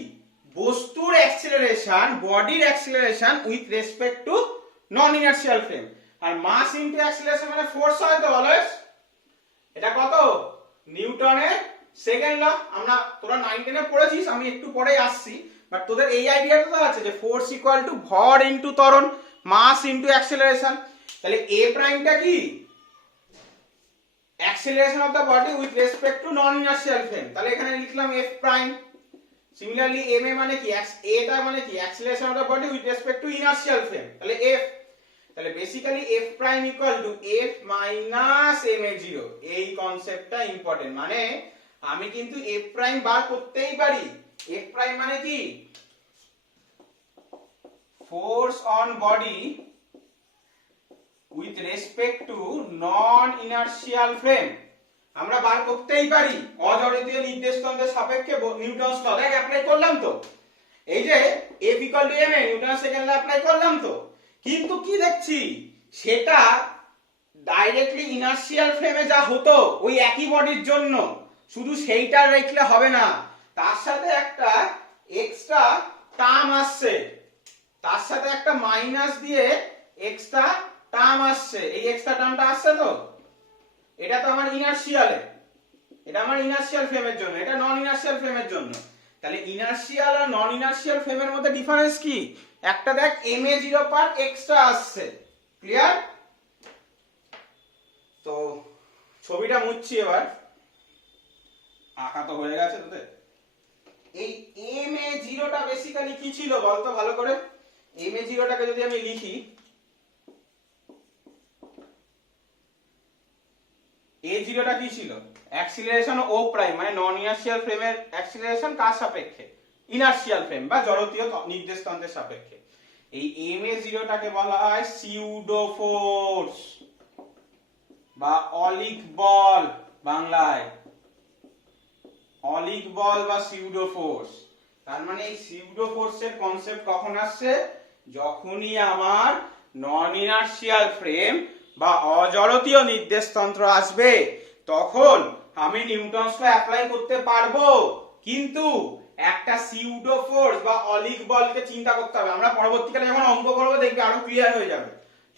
বস্তুর অ্যাক্সেলারেশন, বডির acceleration with respect to non inertial frame, আর মাস ইনটু অ্যাক্সেলারেশন মানে ফোর্স হয় তো অলওয়েজ। এটা কত, নিউটনের সেকেন্ড ল। আমরা তোরা 9 10 এ পড়েছিস, আমি একটু পরেই আসছি, বাট তোদের এই আইডিয়াটা তো আছে যে ফোর্স ইকুয়াল টু ভর ইনটু ত্বরণ, মাস ইনটু অ্যাক্সেলারেশন। তাহলে a প্রাইমটা কি, acceleration of the body with respect to non inertial frame, তাহলে এখানে লিখলাম f প্রাইম। সিমিলারলি ma মানে কি, a টা মানে কি, acceleration of the body with respect to inertial frame, তাহলে f। তাহলে basically f prime equal to f minus ma0। এই কনসেপ্টটা ইম্পর্টেন্ট, মানে আমি কিন্তু f প্রাইম বার করতেই পারি। f প্রাইম মানে কি, force on body with respect to non inertial frame, আমরা বার করতেই পারি অজড়িত নির্দেশতন্ত্রের সাপেক্ষে নিউটনস ল। দেখ অ্যাপ্লাই করলাম তো, এই যে F ইকুয়াল টু ma, নিউটনের সেকেন্ড ল অ্যাপ্লাই করলাম তো, কিন্তু কি দেখছি, সেটা ডাইরেক্টলি ইনার্শিয়াল ফ্রেমে যা হতো ওই একই বডির জন্য, শুধু সেইটা রাখলে হবে না, তার সাথে একটা এক্সট্রা টার্ম আসছে, তার সাথে একটা মাইনাস দিয়ে এক্সট্রা টার্ম আসছে। এই এক্সট্রা টার্মটা আসছে তো, এটা তো আমার ইনার্শিয়ালে, এটা আমার ইনার্শিয়াল ফ্রেমের জন্য, এটা নন ইনার্শিয়াল ফ্রেমের জন্য। তাহলে ইনার্শিয়াল আর নন ইনার্শিয়াল ফ্রেমের মধ্যে ডিফারেন্স কি, একটা দেখ ma0 পার্ট এক্সট্রা আসছে। ক্লিয়ার? তো ছবিটা মুছছি এবার, আঁকা তো হয়ে গেছে তোদের। এই ma0 টা বেসিক্যালি কি ছিল বলতো ভালো করে, ma0 টাকে যদি আমি লিখি, এ জিরোটা কি ছিল? অ্যাক্সিলারেশন ও প্রাইম, মানে নন ইনার্শিয়াল ফ্রেমের অ্যাক্সিলারেশন কার সাপেক্ষে? ইনার্শিয়াল ফ্রেম বা জড়তীয় নির্দেশতন্ত্রের সাপেক্ষে। এই এম এ জিরোটাকে বলা হয় সিউডো ফোর্স বা অলিক বল, বাংলায় অলিক বল বা সিউডো ফোর্স। তার মানে এই সিউডো ফোর্সের কনসেপ্ট কখন আসছে? যখনই আমার নন ইনার্শিয়াল ফ্রেম বা অজড়তীয় নির্দেশতন্ত্র আসবে, তখন আমি নিউটনস ল অ্যাপ্লাই করতে পারবো। কিন্তু একটা সিউডো ফোর্স বা অলিক বলকে চিন্তা করতে হবে। আমরা পরবর্তীকালে যখন অঙ্ক করবো দেখবি আরো ক্লিয়ার হয়ে যাবে,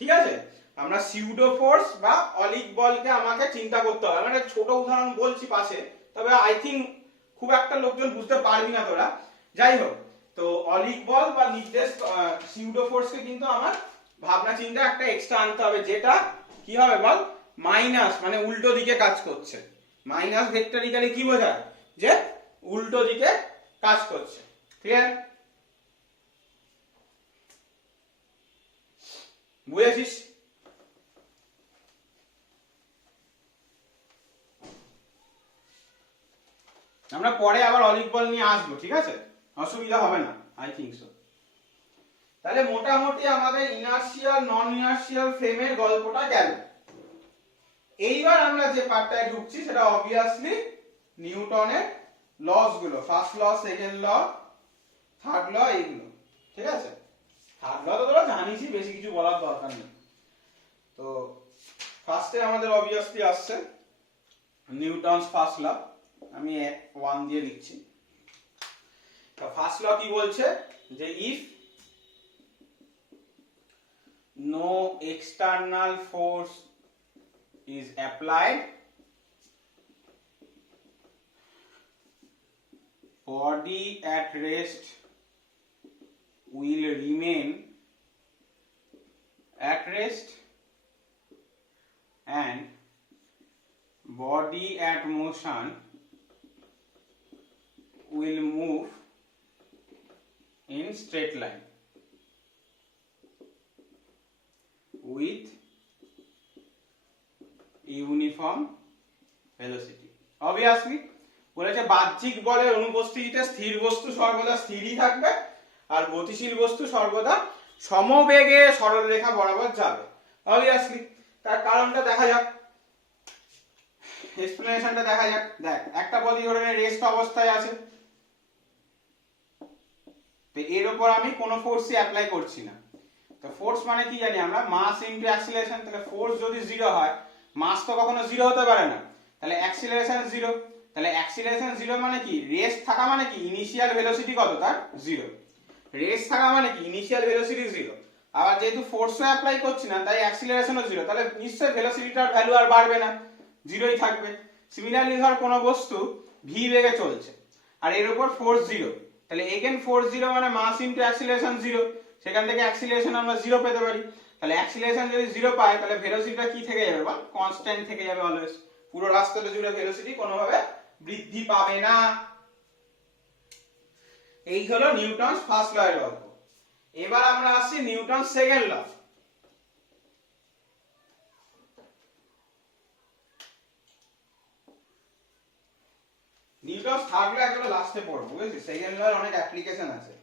ঠিক আছে? আমরা সিউডো ফোর্স বা অলিক বলকে আমাকে চিন্তা করতে হবে। আমি একটা ছোট উদাহরণ বলছি পাশে, তবে আই থিঙ্ক খুব একটা লোকজন বুঝতে পারবি না তোরা। যাই হোক, তো অলিক বল বা নির্দেশ সিউডো ফোর্সকে কিন্তু আমার ভাবনা চিন্তা একটা এক্সট্রা আনতে হবে, যেটা কি হবে বল? মাইনাস, মানে উল্টো দিকে কাজ করছে। মাইনাস ভেক্টরিক্যালি কি বোঝায়? যে উল্টো দিকে কাজ করছে। ক্লিয়ার? বুঝেছিস? আমরা পরে আবার অলিক বল নিয়ে আসবো, ঠিক আছে? অসুবিধা হবে না, আই থিঙ্ক সো। তাহলে মোটামুটি আমাদের ইনার্শিয়াল নন ইনার্শিয়াল ফ্রেমের গল্পটা গেল। এইবার আমরা যে পার্টটায় ঢুকছি সেটা অবভিয়াসলি নিউটনের লস গুলো, first law, second law, third law, এইগুলো, ঠিক আছে? থার্ড ল তো তোরা জানিসই, বেশি কিছু বলার দরকার নেই। তো ফার্স্টে আমাদের অবভিয়াসলি আসছে নিউটনস ফার্স্ট ল, আমি 1 দিয়ে লিখছি। তো ফার্স্ট ল কি বলছে? যে if no external force is applied, body at rest will remain at rest and body at motion will move in straight line with uniform velocity. Obviously বলেছে বাহ্যিক বলের অনুপস্থিতিতে স্থির বস্তু সর্বদা স্থিরই থাকবে আর গতিশীল বস্তু সর্বদা সমবেগে সরলরেখা বরাবর যাবে। Obviously তার কারণটা দেখা যাক, এক্সপ্লেনেশনটা দেখা যাক। দেখ, একটা বডি ধরে রেস্ট অবস্থায় আছে, তো এর উপর আমি কোনো ফোর্সই অ্যাপ্লাই করছি না। তো ফোর্স মানে কি জানি আমরা? Mass into acceleration. তাহলে ফোর্স যদি 0 হয়, মাস তো কখনো 0 হতে পারে না, তাহলে অ্যাক্সিলারেশন 0। তাহলে অ্যাক্সিলারেশন 0 মানে কি? রেস্ট থাকা মানে কি? ইনিশিয়াল ভেলোসিটি কত তার? 0। রেস্ট থাকা মানে কি? Initial velocity 0। আবার যেহেতু ফোর্সও অ্যাপ্লাই করছি না, তাই অ্যাক্সিলারেশনও 0, তাহলে নিশ্চয়ই ভেলোসিটিটার ভ্যালু আর বাড়বে না, 0ই থাকবে। সিমিলারলি ধর কোনো বস্তু v বেগে চলছে আর এর উপর ফোর্স 0, তাহলে এগেন ফোর্স 0 মানে মাস ইনটু অ্যাক্সিলারেশন 0, সেখান থেকে অ্যাক্সিলারেশন আমরা 0 পেতে পারি। তাহলে অ্যাক্সিলারেশন যদি 0 পায়, তাহলে ভেলোসিটিটা কি থেকে যাবে বল? কনস্ট্যান্ট থেকে যাবে অলওয়েজ। পুরো রাস্তাটা জুড়ে ভেলোসিটি কোনোভাবে বৃদ্ধি পাবে না। এই হলো নিউটনস ফার্স্ট ল এর গল্প। এবার আমরা আসছি Newton's second law. Newton's third law একেবারে লাস্টে পড়বো, বুঝেছিস? সেকেন্ড ল এর অনেক অ্যাপ্লিকেশন আছে।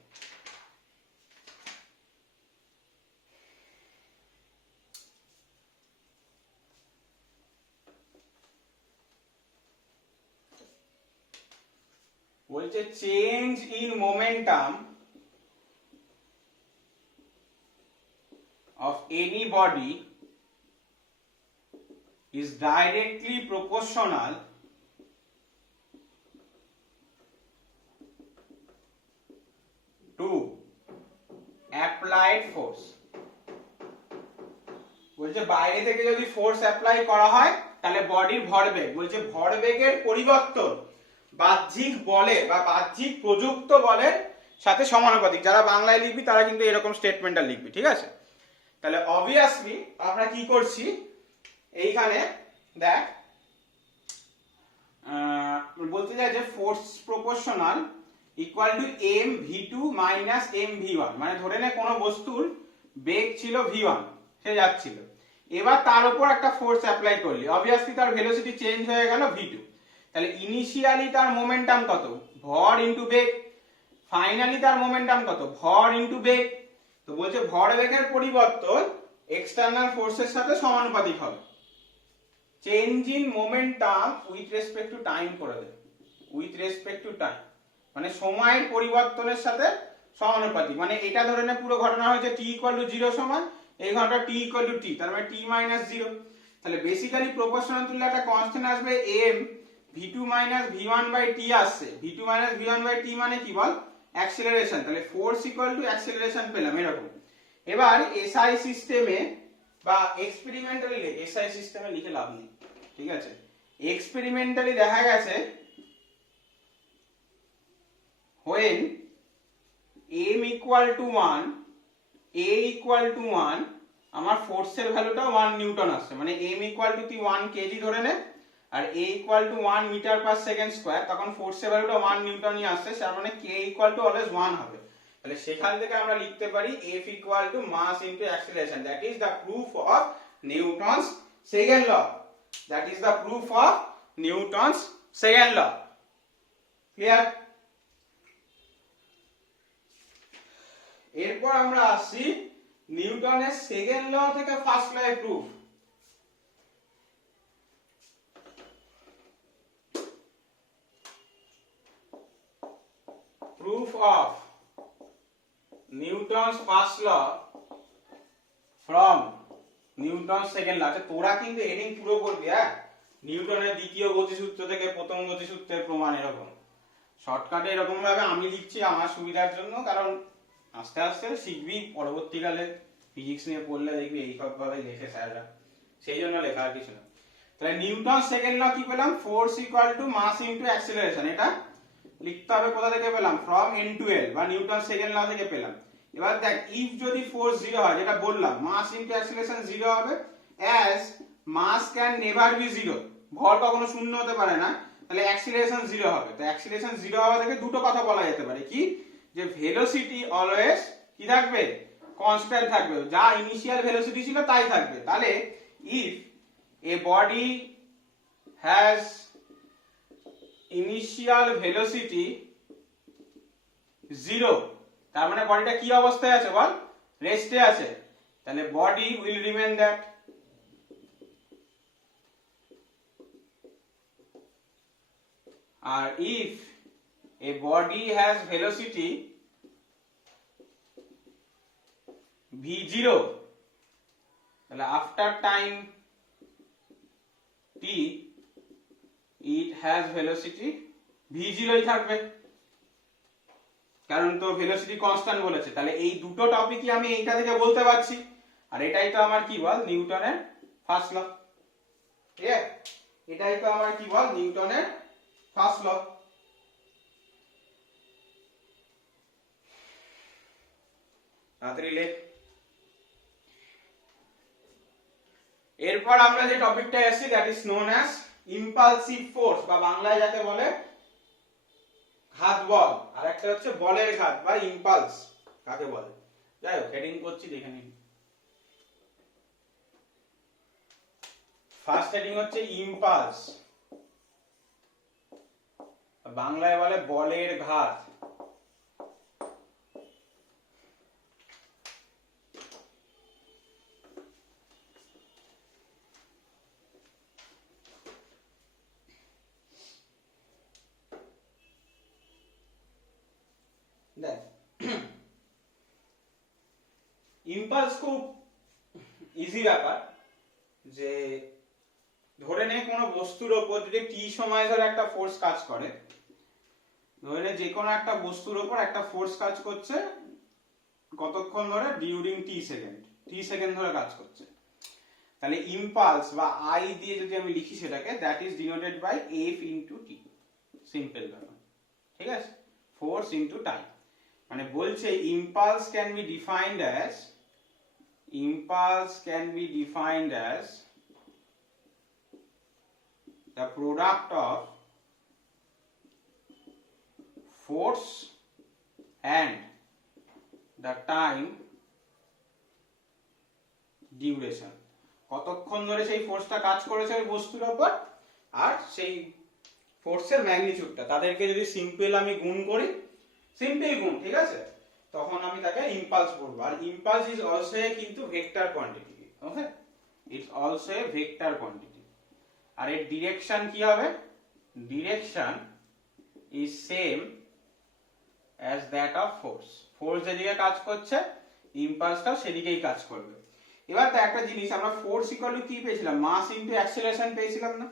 বলছে change in momentum of any body is directly proportional to applied force. বলছে বাইরে থেকে যদি ফোর্স অ্যাপ্লাই করা হয়, তাহলে বডির ভরবেগ, বলছে ভরবেগের পরিবর্তন বাহ্যিক বলে বা বাহ্যিক প্রযুক্ত বলের সাথে সমানুপাতিক। যারা বাংলায় লিখবি তারা কিন্তু এরকম স্টেটমেন্টটা লিখবি, ঠিক আছে? তাহলে অবভিয়াসলি আমরা কি করছি এইখানে? দেখ, বলতে চাই যে force proportional equal to mv2 minus mv1, মানে ধরে নে কোনো বস্তুর বেগ ছিল v1, সে যাচ্ছিল, এবার তার উপর একটা ফোর্স অ্যাপ্লাই করলি, অবভিয়াসলি তার ভেলোসিটি চেঞ্জ হয়ে গেল v2। তাহলে ইনিশিয়ালি তার মোমেন্টাম কত, ভর ইনটু বেগ, ফাইনালি তার মোমেন্টাম কত, ভর ইনটু বেগ। তো বলছে ভর বেগের পরিবর্তন এক্সটার্নাল ফোর্সের সাথে সমানুপাতিক হবে। Change in momentum with respect to time করে দেবে, উইথ রেসপেক্ট টু টাইম মানে সময়ের পরিবর্তনের সাথে সমানুপাতিক। মানে এটা ধরে নে পুরো ঘটনা হয়েছে t ইকুয়াল টু 0 সময়, এই ঘটনা t ইকুয়াল টু t, তার মানে t মাইনাস 0। তাহলে বেসিক্যালি প্রপোর্শনাল তুললে একটা কনস্ট্যান্ট আসবে m v2 minus v1 by t আসছে। v2 minus v1 by t মানে কি বল, অ্যাক্সেলারেশন। তাহলে ফোর্স ইকুয়াল টু অ্যাক্সেলারেশন পেলাম এরকম। এবার এসআই সিস্টেমে বা এক্সপেরিমেন্টালি, এসআই সিস্টেমে লিখে লাভ নেই, ঠিক আছে। এক্সপেরিমেন্টালি দেখা গেছে when m equal to 1 a equal to 1 আমার ফোর্সের ভ্যালুটা 1 নিউটন আসছে। মানে m equal to 1 কেজি ধরে নে আর a equal to 1 metre per second square, তখন ফোর্সের ভ্যালুটা 1 নিউটনই আসছে, তার মানে k equal to always 1 হবে। তাহলে সেখান থেকে আমরা লিখতে পারি F equal to mass into acceleration, that is the proof of Newton's second law, that is the proof of Newton's second law, clear? এরপর আমরা আসছি নিউটনের সেকেন্ড ল থেকে ফার্স্ট ল এর proof. Proof of Newton's first law from Newton second law. আচ্ছা তোরা কিন্তু হেডিং পুরো করবি, হ্যাঁ, নিউটনের দ্বিতীয় গতিসূত্র থেকে প্রথম গতিসূত্রের প্রমাণ, এরকম শর্টকাটে এরকম ভাবে আমি লিখছি আমার সুবিধার জন্য, কারণ আস্তে আস্তে শিখবি, পরবর্তীকালে ফিজিক্স নিয়ে পড়লে দেখবি এইসব ভাবে লেখে স্যাররা, সেই জন্য লেখা আর কিছু না। তাহলে নিউটন সেকেন্ড ল কি পেলাম, force equal to mass into acceleration, এটা লিখতে হবে কোথা থেকে পেলাম, ফ্রম n টু l বা নিউটন সেকেন্ড ল থেকে পেলাম। এবার দেখ ইফ যদি ফোর্স 0 হয়, যেটা বললাম মাস ইনটু অ্যাক্সেলারেশন 0 হবে, as much can never be 0, ভর কখনো শূন্য হতে পারে না, তাহলে অ্যাক্সেলারেশন 0 হবে। তো অ্যাক্সেলারেশন 0 হওয়া থেকে দুটো কথা বলা যেতে পারে, কি যে ভেলোসিটি অলওয়েজ কি থাকবে, কনস্ট্যান্ট থাকবে, যা ইনিশিয়াল ভেলোসিটি ছিল তাই থাকবে। তাহলে if A body has initial velocity 0, তার মানে বডিটা কি অবস্থায় আছে বল, রেস্টে আছে, তাহলে বডি উইল রিমেন দ্যাট। আর if a body has velocity v0, তাহলে after time t it has velocity v0ই থাকবে, কারণ তো ভেলোসিটি কনস্ট্যান্ট বলেছে। তাহলে এই দুটো টপিকই আমি এইটা থেকে বলতে পারছি, আর এটাই তো আমার কি বল, নিউটনের ফার্স্ট ল, ঠিক আছে, এটাই তো আমার কি বল, নিউটনের ফার্স্ট ল। তাড়াতাড়ি লেখ। এরপর আমরা যে টপিকটা আসছি, that is known as impulsive force, বা বাংলায় যাকে বলে ঘাত বল, আর একটা হচ্ছে বলের ঘাত বা ইম্পালস কাকে বলে। যাই হোক হেডিং করছি দেখে নিন। ফার্স্ট হেডিং হচ্ছে ইম্পালস, বাংলায় বলে বলের ঘাত। ইম্পালস খুব ইজি ব্যাপার, যে ধরে নে কোনো বস্তুর ওপর যদি টি সময় ধরে একটা ফোর্স কাজ করে, ধরে নে যে কোনো একটা বস্তুর ওপর একটা ফোর্স কাজ করছে কতক্ষণ ধরে, ডিউরিং টি সেকেন্ড ধরে কাজ করছে, তাহলে ইম্পালস বা আই দিয়ে যদি আমি লিখি সেটাকে, that is denoted by F into T, simple ব্যাপার, ঠিক আছে, ফোর্স ইনটু টাইম। মানে বলছে impulse can be defined as the product of force and the time duration। কতক্ষণ ধরে সেই ফোর্সটা কাজ করেছে ওই বস্তুর উপর আর সেই ফোর্সের ম্যাগনিটিউডটা, তাদেরকে যদি সিম্পল আমি গুণ করি, সিম্পল গুণ, ঠিক আছে, তখন আমি তাকে ইম্পালস বলবো। আর ইম্পালস ইজ অলসো কিন্তু vector quantity, okay, it's also a vector quantity. আর এর ডিরেকশন কি হবে? Direction is same as that of force. Force যেদিকে কাজ করছে ইম্পালসটাও সেদিকেই কাজ করবে। এবার তো একটা জিনিস, আমরা ফোর্স ইকুয়াল টু কি পেয়েছিলাম? মাস ইনটু অ্যাক্সিলারেশন পেয়েছিলাম না?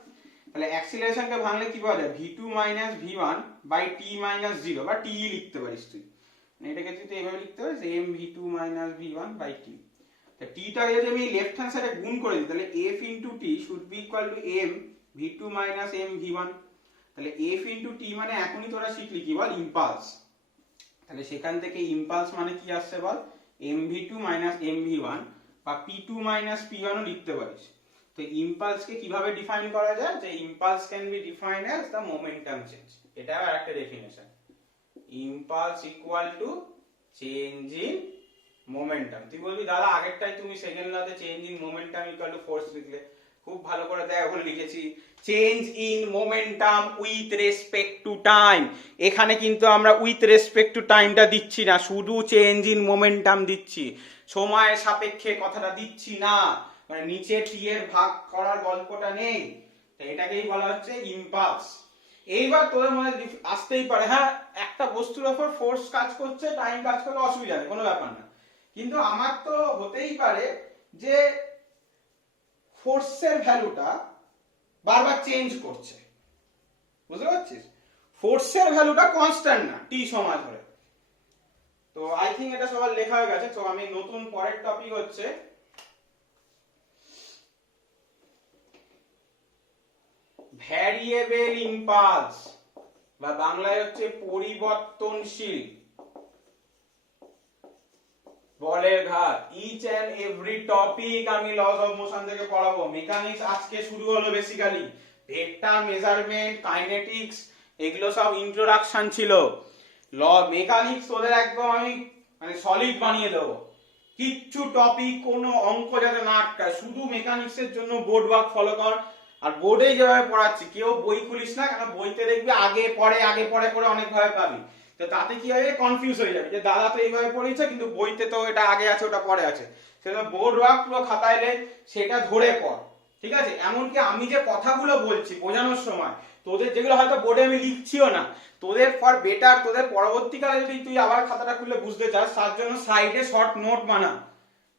তাহলে অ্যাক্সিলারেশনকে ভাঙলে কি পাওয়া যায়? v2 minus v1 by t minus 0, বা t লিখতে পারিস তুই, এটাকে তুই এইভাবে লিখতে পারিস m v2 minus v1 by t। তা t টাকে যদি আমি লেফট হ্যান্ড সাইডে গুণ করে দিই, তাহলে f into t should be equal two m v2 minus m v1। তাহলে f ইনটু t মানে এখনই তোরা শিখলি কি বল? ইম্পালস। তাহলে সেখান থেকে ইম্পালস মানে কি আসছে বল? mv2 মাইনাস mv1 বা p2 মাইনাস p1 ও লিখতে পারিস। তো ইম্পালসকে কিভাবে ডিফাইন করা যায়? যে impulse can be defined as the momentum change. এটা একটা definition, impulse equal to change in momentum. তুই বলবি দাদা আগেরটাই তুমি সেকেন্ড লতে change in momentum equal to force লিখলে। খুব ভালো করে দেখ, ওখানে লিখেছি change in momentum with respect to time. এখানে কিন্তু আমরা উইথ রেসপেক্ট টু টাইমটা দিচ্ছি না, শুধু চেঞ্জ ইন মোমেন্টাম দিচ্ছি, সময়ের সাপেক্ষে কথাটা দিচ্ছি না, মানে নিচে টি এর ভাগ করার গল্পটা নেই। এটাকেই বলা হচ্ছে ইম্পালস। এইবার তোদের মনে আসতেই পারে, হ্যাঁ একটা বস্তুর উপর ফোর্স কাজ করছে, টাইম কাজ করলে অসুবিধা নেই, কোনো ব্যাপার না। কিন্তু আমার তো হতেই পারে যে ফোর্সের ভ্যালুটা বারবার চেঞ্জ করছে, বুঝতে পারছিস? ফোর্সের ভ্যালুটা কনস্ট্যান্ট না টি সময় ধরে। তো আই থিঙ্ক এটা সবার লেখা হয়ে গেছে। তো আমি নতুন পরের টপিক হচ্ছে ভ্যারিয়েবল ইম্পালস, বা বাংলায় হচ্ছে পরিবর্তনশীল বলের ঘাত। ইচ এন্ড এভরি টপিক আমি লস অফ মোশন থেকে পড়াবো। মেকানিক্স আজকে শুরু হলো বেসিক্যালি, ভেক্টর, মেজারমেন্ট, কাইনেটিক্স এগুলো সব ইন্ট্রোডাকশন ছিল। ল মেকানিক্স ওদের একদম আমি মানে সলিড বানিয়ে দেবো, কিচ্ছু টপিক কোনো অঙ্ক যাতে না আটকায়, শুধু মেকানিক্সের জন্য বোর্ড ওয়ার্ক ফলো কর। আর বোর্ডে যেভাবে পড়াচ্ছি কেউ বই খুলিস না, কারণ বইতে দেখবি আগে পরে করে অনেকভাবে পাবি। তো তাতে কি হবে? কনফিউজ হয়ে যাবে যে দাদা তো এইভাবে পড়িয়েছে কিন্তু বইতে তো এটা আগে আছে ওটা পরে আছে। সেটা বোর্ড ওয়ার্ক পুরো খাতায় লেখ, সেটা ধরে পড়, ঠিক আছে? এমনকি আমি যে কথাগুলো বলছি বোঝানোর সময় তোদের যেগুলো হয়তো বোর্ডে আমি লিখছিও না, তোদের ফর বেটার, তোদের পরবর্তীকালে যদি তুই আবার খাতাটা খুলে বুঝতে চাস তার জন্য সাইডে শর্ট নোট বানা।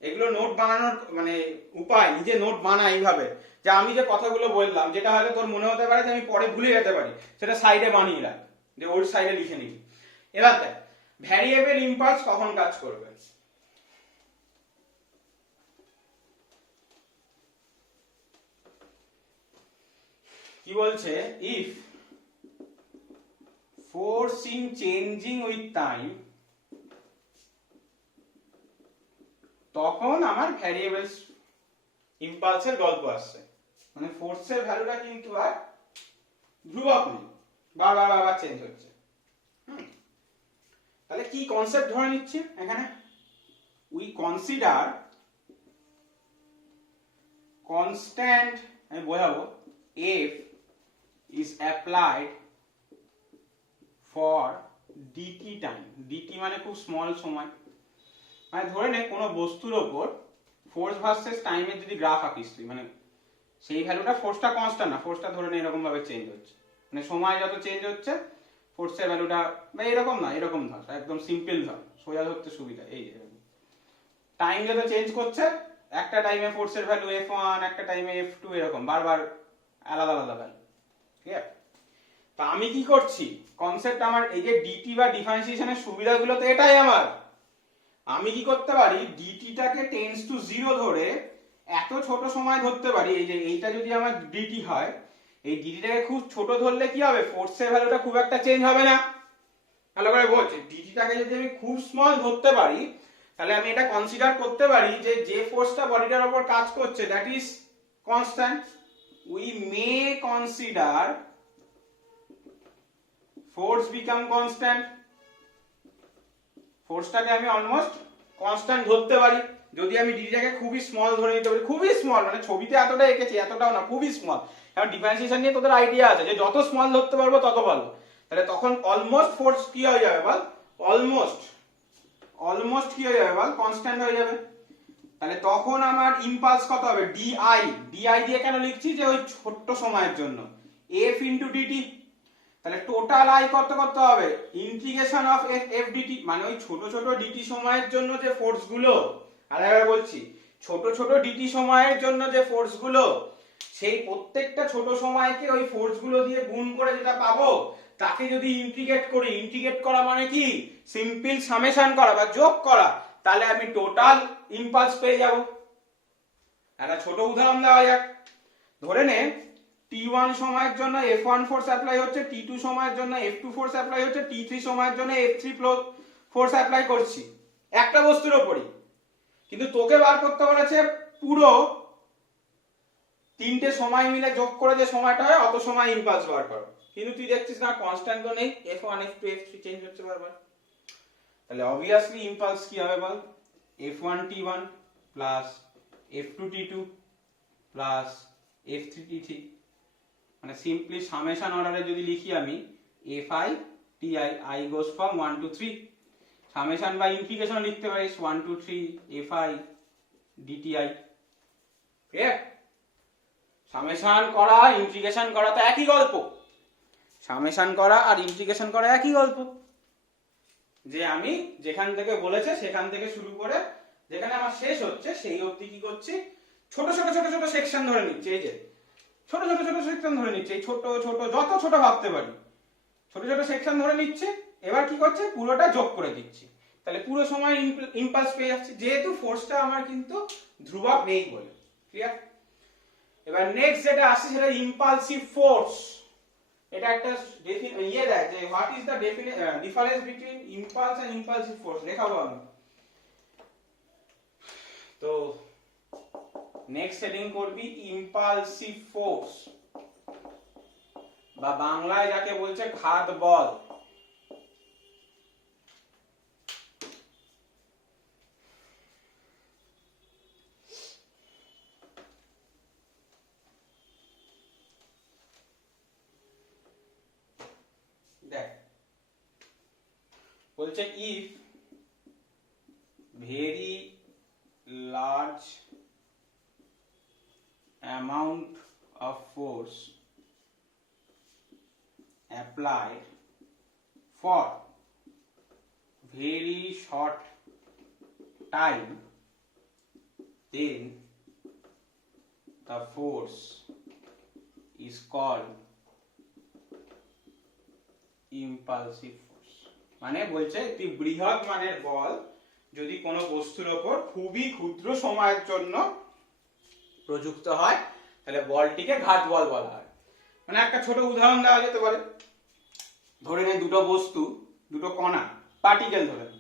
এগুলো নোট বানানোর মানে উপায়, নিজে নোট বানা এইভাবে যে আমি যে কথাগুলো বললাম, যেটা হয়তো তোর মনে হতে পারে যে আমি পরে ভুলে যেতে পারি, সেটা সাইডে বানিয়ে রাখ, যে ওর সাইডে লিখে নিবি। এবার দেখ ভ্যারিয়েবল ইম্পালস কখন কাজ করবে। কি বলছে? If force in changing with time, তখন আমার ভ্যারিয়েবল ইম্পালসের গল্প আসছে। মানে ফোর্সের ভ্যালুটা কিন্তু আর ধ্রুবক নেই, বারবার চেঞ্জ হচ্ছে। তাহলে কি কনসেপ্ট ধরে নিচ্ছি এখানে? উই কনসিডার কনস্ট্যান্ট, আমি বোঝাবো, F is applied for dt time. Dt মানে খুব স্মল সময়। মানে ধরে নে কোনো বস্তুর ওপর ফোর্স ভার্সেস টাইমের যদি গ্রাফ আঁকিস তুই, মানে সেই ভ্যালুটা, ফোর্সটা কনস্ট্যান্ট না, ফোর্সটা ধরে নে এরকম ভাবে চেঞ্জ হচ্ছে, মানে সময় যত চেঞ্জ হচ্ছে ফোর্সের ভ্যালুটা, বা এরকম না, এরকম ধর, একদম সিম্পল ধর, সোজা ধরতে সুবিধা। এই যে টাইম যত চেঞ্জ করছে, একটা টাইমে ফোর্সের ভ্যালু f1, একটা টাইমে f2, এরকম বারবার আলাদা আলাদা ভ্যালু, ঠিক আছে? তা আমি কি করছি, কনসেপ্ট আমার এই যে ডিটি বা ডিফারেন্সিয়েশনের সুবিধাগুলো তো এটাই আমার। আমি কি করতে পারি, ডিটিটাকে টেন্ডস টু 0 ধরে এত ছোট সময় ধরতে পারি, এই যে এইটা যদি আমার ডিটি হয়, এই ডিটিটাকে খুব ছোট ধরলে কি হবে, ফোর্সের ভ্যালুটা খুব একটা চেঞ্জ হবে না। ভালো করে বলছি, ডিটিটাকে যদি আমি খুব স্মল ধরতে পারি, তাহলে আমি এটা কনসিডার করতে পারি যে যে ফোর্সটা বডিটার উপর কাজ করছে that is constant. We may consider force become constant. ফোর্সটাকে আমি অলমোস্ট কনস্ট্যান্ট ধরতে পারি, যদি আমি ডিটাকে খুবই স্মল ধরে নিতে পারি, খুবই স্মল মানে ছবিতে এতটা এঁকেছি এতটাও না, খুবই স্মল, কারণ ডিফারেন্সিয়েশন নিয়ে তোদের আইডিয়া আছে যে যত স্মল ধরতে পারবো তত ভালো। তাহলে তখন অলমোস্ট ফোর্স কি হয়ে যাবে বল, অলমোস্ট কি হয়ে যাবে বল, কনস্ট্যান্ট হয়ে যাবে। তাহলে তখন আমার ইম্পালস কত হবে, ডিআই দিয়ে কেন লিখছি, যে ওই ছোট্ট সময়ের জন্য এফ ইন্টু ডিটি। তাহলে টোটাল আই কত করতে হবে, ইন্টিগ্রেশন অফ এফ ডিটি, মানে ওই ছোট ছোট ডিটি সময়ের জন্য যে ফোর্স গুলো, আরেকবার বলছি, ছোট ছোট ডিটি সময়ের জন্য যে ফোর্স গুলো, সেই প্রত্যেকটা ছোট সময়কে ওই ফোর্স গুলো দিয়ে গুণ করে যেটা পাবো তাকে যদি ইন্টিগ্রেট করি, ইন্টিগ্রেট করা মানে কি, সিম্পল সামেশন করা বা যোগ করা, তাহলে আমি টোটাল ইম্পালস পেয়ে যাব। একটা ছোট উদাহরণ দেওয়া যাক, ধরে নে t1 সময়ের জন্য f1 ফোর্স অ্যাপ্লাই হচ্ছে, t2 সময়ের জন্য f2 ফোর্স অ্যাপ্লাই হচ্ছে, t3 সময়ের জন্য f3 ফোর্স অ্যাপ্লাই করছি একটা বস্তুর উপরই, কিন্তু তোকে বার করতে বলেছে পুরো তিনটে সময় মিলে যোগ করে যে সময়টা হয় অত সময় ইম্পালস বার করো, কিন্তু তুই দেখছিস না কনস্ট্যান্ট তো নেই, f1 f2 f3 চেঞ্জ হচ্ছে বারবার। তাহলে অবভিয়াসলি ইম্পালস কি হবে বল, f1 t1 plus f2 t2 plus f3 t3, মানে সিম্পলি সামেশন অর্ডারে যদি লিখি আমি fi ti, i goes from 1 to 3, summation বা ইন্টিগ্রেশন লিখতে পারিস 1 to 3 fi dti। Clear? Summation করা ইন্টিগ্রেশন করা তো একই গল্প, সামেশন করা আর ইন্টিগ্রেশন করা একই গল্প, যে আমি যেখান থেকে বলেছে সেখান থেকে শুরু করে যেখানে আমার শেষ হচ্ছে সেই অবধি কি করছি, ছোট ছোট ছোট ছোট সেকশন ধরে নিচ্ছি, এই যে ছোট ছোট ছোট সেকশন ধরে নিচ্ছে, এই ছোট ছোট যত ছোট ভাবতে পারি ছোট ছোট সেকশন ধরে নিচ্ছে, এবার কি করছে পুরোটা যোগ করে দিচ্ছি, তাহলে পুরো সময় ইম্পালস পেয়ে যাচ্ছে, যেহেতু ফোর্সটা আমার কিন্তু ধ্রুবক নেই বলে। ক্লিয়ার? এবার নেক্সট যেটা আসছে সেটা ইম্পালসিভ ফোর্স। এটা একটা ইয়ে দেয় যে what is the difference between impulse and impulsive force, দেখাবো আমি। তো নেক্সট হেডিং করবি ইম্পালসিভ ফোর্স, বা বাংলায় যাকে বলছে ঘাত বল। দেখ বলছে if very large amount of force applied for very short time, then the force is called impulsive force। মানে বলছে একটি বৃহৎ মানের বল যদি কোনো বস্তুর উপর খুবই ক্ষুদ্র সময়ের জন্য প্রযুক্ত হয় তাহলে বলটিকে ঘাত বল বলা হয়। মানে একটা ছোট উদাহরণ দেওয়া যেতে পারে, ধরে নে দুটো বস্তু, দুটো কণা, পার্টিকেল ধরে নে,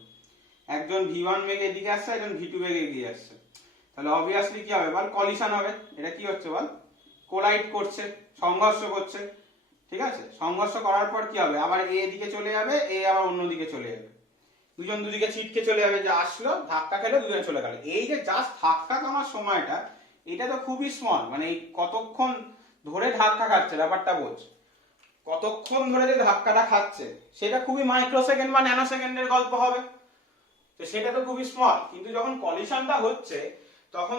একজন v1 বেগে এদিকে আসছে, একজন v2 বেগে এগিয়ে আসছে, তাহলে অবভিয়াসলি কি হবে বল, কলিশন হবে। এটা কি হচ্ছে বল, কোলাইড করছে, সংঘর্ষ করছে, ঠিক আছে? সংঘর্ষ করার পর কি হবে, আবার এ দিকে চলে যাবে, এ আবার অন্য দিকে চলে যাবে, দুজন দুদিকে ছিটকে চলে যাবে, যে আসলো ধাক্কা খেলো দুজনে চলে গেল। এই যে জাস্ট ধাক্কা খাওয়ার সময়টা, এটা তো খুবই স্মল, মানে এই কতক্ষণ ধরে ধাক্কা খাচ্ছে ব্যাপারটা বোঝ, কতক্ষণ ধরে যে ধাক্কাটা খাচ্ছে সেটা খুবই মাইক্রো সেকেন্ড বা ন্যানো সেকেন্ডের গল্প হবে, তো সেটা তো খুবই স্মল। কিন্তু যখন কলিশনটা হচ্ছে তখন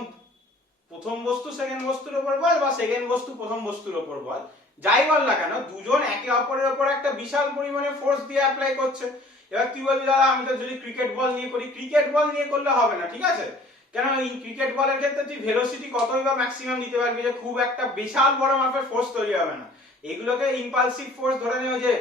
প্রথম বস্তু সেকেন্ড বস্তুর উপর বল বা সেকেন্ড বস্তু প্রথম বস্তুর উপর বল, যাই বল না কেন, দুজন একে অপরের উপর একটা বিশাল পরিমাণে ফোর্স দিয়ে অ্যাপ্লাই করছে। এবার তুই বলবি দাদা আমি তো যদি ক্রিকেট বল নিয়ে করি, ক্রিকেট বল নিয়ে করলে হবে না, ঠিক আছে? কেন, এই ক্রিকেট বলের ক্ষেত্রে তুই ভেলোসিটি কতই বা ম্যাক্সিমাম দিতে পারবি, যে খুব একটা বিশাল বড় মাপের ফোর্স তৈরি হবে না। এগুলোকে ইম্পালসিভ ফোর্স ধরে নেওয়া, যে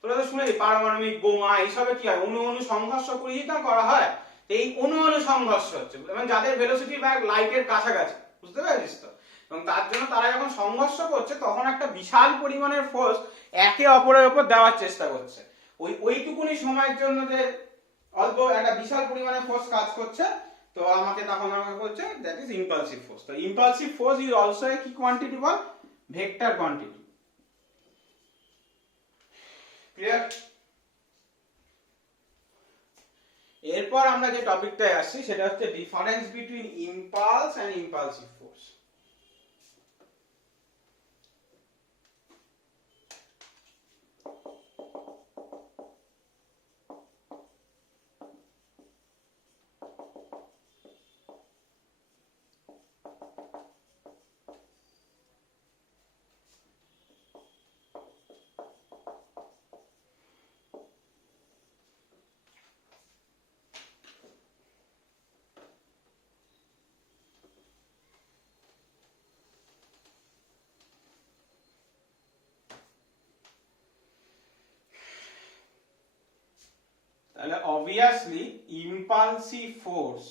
তোরা তো শুনেছি পারমাণবিক বোমা এইসবে কি হয়, অণু অণু সংঘর্ষ করিয়ে তো করা হয়, এই অণু অণু সংঘর্ষ হচ্ছে, মানে যাদের ভেলোসিটি বা লাইটের কাছাকাছি, বুঝতে পারছিস তো? এবং তার জন্য তারা যখন সংঘর্ষ করছে তখন একটা বিশাল পরিমাণের ফোর্স একে অপরের উপর দেওয়ার চেষ্টা করছে, ওইটুকুনি সময়ের জন্য যে অল্প একটা বিশাল পরিমাণের ফোর্স কাজ করছে, তো আমাকে তখন আমাকে বলছে দ্যাট ইজ ইম্পালসিভ ফোর্স। তো impulsive force is also a কি কোয়ান্টিটি বল, ভেক্টর কোয়ান্টিটি। ক্লিয়ার? এরপর আমরা যে টপিকটায় আসছি সেটা হচ্ছে difference between impulse and impulsive force. তাহলে obviously impulsive force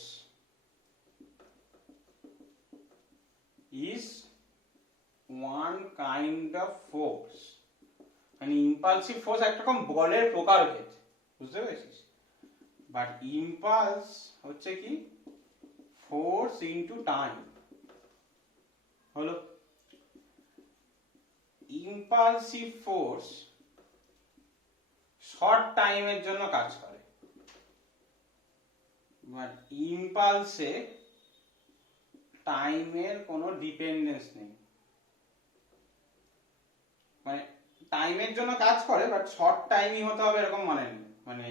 is one kind of force, মানে ইম্পালসিভ ফোর্স একরকম বলের প্রকারভেদ, বুঝতে পেরেছিস? বাট ইম্পালস হচ্ছে কি ফোর্স ইনটু টাইম হলো। ইম্পালসিভ ফোর্স শর্ট টাইমের জন্য কাজ করে, বাট ইম্পালসে টাইমের কোনো ডিপেন্ডেন্স নেই, মানে টাইমের জন্য কাজ করে বাট শর্ট টাইমই হতে হবে এরকম মানে নেই, মানে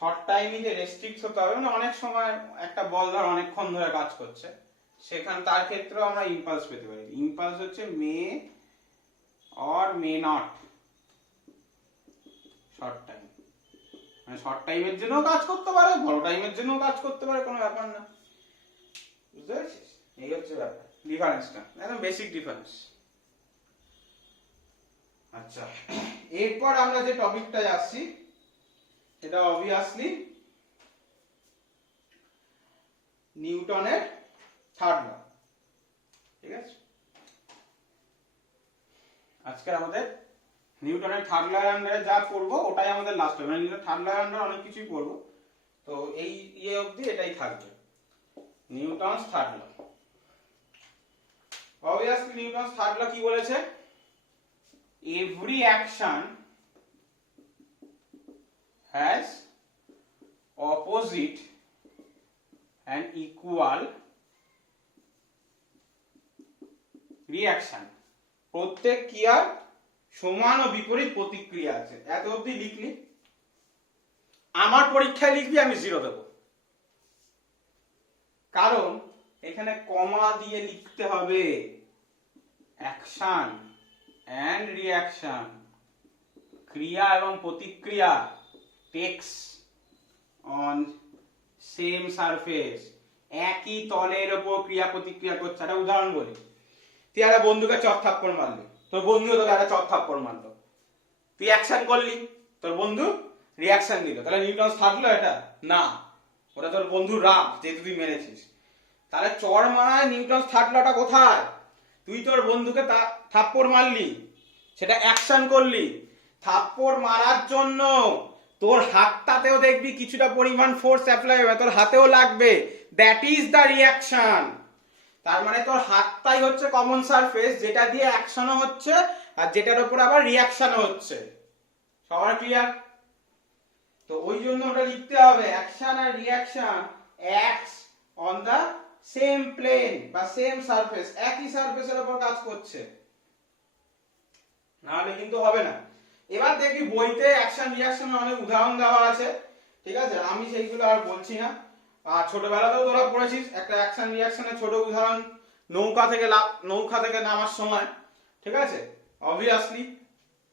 শর্ট টাইমই যে রেস্ট্রিক্ট হতে হবে, মানে অনেক সময় একটা বল ধর অনেকক্ষণ ধরে কাজ করছে, সেখানে তার ক্ষেত্রেও আমরা ইম্পালস পেতে পারি। ইম্পালস হচ্ছে মে or may not short time, মানে শর্ট টাইমের জন্য কাজ করতে পারে, বড় টাইমের জন্য কাজ করতে পারে, কোনো ব্যাপার না, বুঝতে পারছিস? এই হচ্ছে ব্যাপার, ডিফারেন্সটা একদম বেসিক ডিফারেন্স। আচ্ছা, এরপর আমরা যে টপিকটায় আসছি সেটা অবভিয়াসলি নিউটনের থার্ড ল, ঠিক আছে? আজকে আমাদের নিউটনের থার্ড ল আন্ডারে যা পড়বো ওটাই আমাদের লাস্ট হবে, মানে নিউটনের থার্ড ল আন্ডারে অনেক কিছুই পড়বো, তো এই ইয়ে অবধি এটাই থাকবে, Newton's third law. Obviously Newton's third law কি বলেছে? every action has opposite and equal reaction, প্রত্যেক ক্রিয়ার সমান ও বিপরীত প্রতিক্রিয়া আছে। এত অবধি লিখলি, আমার পরীক্ষায় লিখবি আমি 0 দেব, কারণ এখানে কমা দিয়ে লিখতে হবে অ্যাকশন and reaction, ক্রিয়া এবং প্রতিক্রিয়া takes on same surface, একই তলের উপর ক্রিয়া প্রতিক্রিয়া করছে। একটা উদাহরণ বলি, তুই একটা বন্ধুকে চট থাপ্পড় মারলি, তোর বন্ধুও তোকে একটা চট থাপ্পড় মারলো, তুই অ্যাকশন করলি, তোর বন্ধু রিয়াকশন দিল, তাহলে নিউটন থাকলো এটা? না, ওটা তোর বন্ধু রাগ, যেহেতু তুই মেরেছিস। তাহলে চড় মারায় নিউটন থার্ড লটা কোথায়? তুই তোর বন্ধুকে থাপ্পড় মারলি, সেটা অ্যাকশন করলি, থাপ্পড় মারার জন্য তোর হাতটাতেও দেখবি কিছুটা পরিমাণ ফোর্স অ্যাপ্লাই হবে, তোর হাতেও লাগবে, দ্যাট ইজ দ্য রিয়াকশন। তার মানে তোর হাতটাই হচ্ছে কমন সারফেস, যেটা দিয়ে অ্যাকশনও হচ্ছে আর যেটার উপর আবার রিয়াকশনও হচ্ছে। সবার ক্লিয়ার? তো ওই জন্য ওটা লিখতে হবে অ্যাকশন আর reaction acts on the same plane বা সেম সারফেস, একই সারফেসের উপর কাজ করছে, নাহলে কিন্তু হবে না। এবার দেখবি বইতে অ্যাকশন রিয়াকশনের অনেক উদাহরণ দেওয়া আছে, ঠিক আছে? আমি সেইগুলো আর বলছি না। আর ছোটবেলাতেও তোরা পড়েছিস একটা অ্যাকশন রিয়াকশনের ছোট উদাহরণ, নৌকা থেকে নামার সময়, ঠিক আছে? অবভিয়াসলি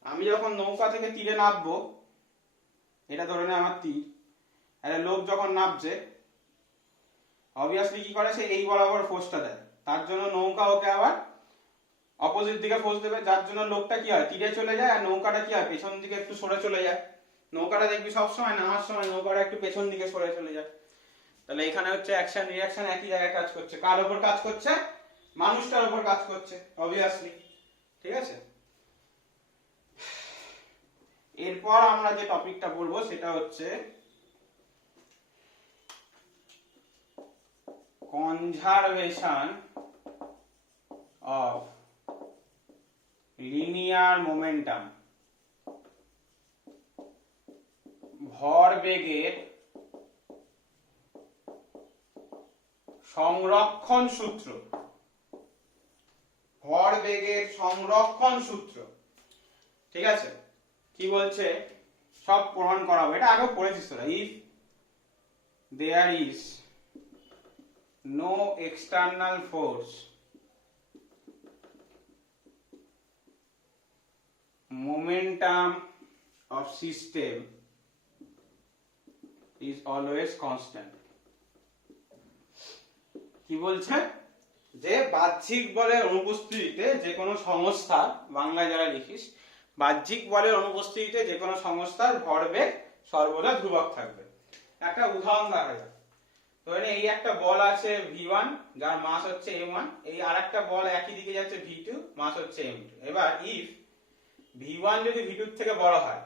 আমি যখন নৌকা থেকে তীরে নামবো, এটা ধরে নে আমার তীর, একটা লোক যখন নামছে অবভিয়াসলি কি করে, সে এই বরাবর ফোর্সটা দেয়, তার জন্য নৌকা ওকে আবার অপোজিট দিকে ফোর্স দেবে, যার জন্য লোকটা কি হয় তীরে চলে যায় আর নৌকাটা কি হয় পেছন দিকে একটু সরে চলে যায়। নৌকাটা দেখবি সবসময় নামার সময় নৌকাটা একটু পেছন দিকে সরে চলে যায়। তাহলে এখানে হচ্ছে অ্যাকশন রিয়াকশন একই জায়গায় কাজ করছে, কার উপর কাজ করছে? মানুষটার উপর কাজ করছে অবভিয়াসলি, ঠিক আছে? এরপর আমরা যে টপিকটা বলবো সেটা হচ্ছে কনজারভেশন অফ লিনিয়ার মোমেন্টাম, ভরবেগের সংরক্ষণ সূত্র, ভরবেগের সংরক্ষণ সূত্র। ঠিক আছে, কি বলছে সব প্রমাণ করাবো, এটা আগেও পড়েছিস তোরা। If there is no external force momentum of system is always constant। কি বলছে যে বাহ্যিক বলের অনুপস্থিতিতে যে কোনো সংস্থা, বাংলায় যারা লিখিস, বাহ্যিক বলের অনুপস্থিতিতে যে কোনো সংস্থার ভরবেগ সর্বদা ধ্রুবক থাকবে। একটা উদাহরণ দেখা যাক। তো এই একটা বল আছে v1 যার মাস হচ্ছে m1, এই আরেকটা বল একই দিকে যাচ্ছে v2, মাস হচ্ছে m2। এবার ইফ v1 যদি v2 থেকে বড় হয়,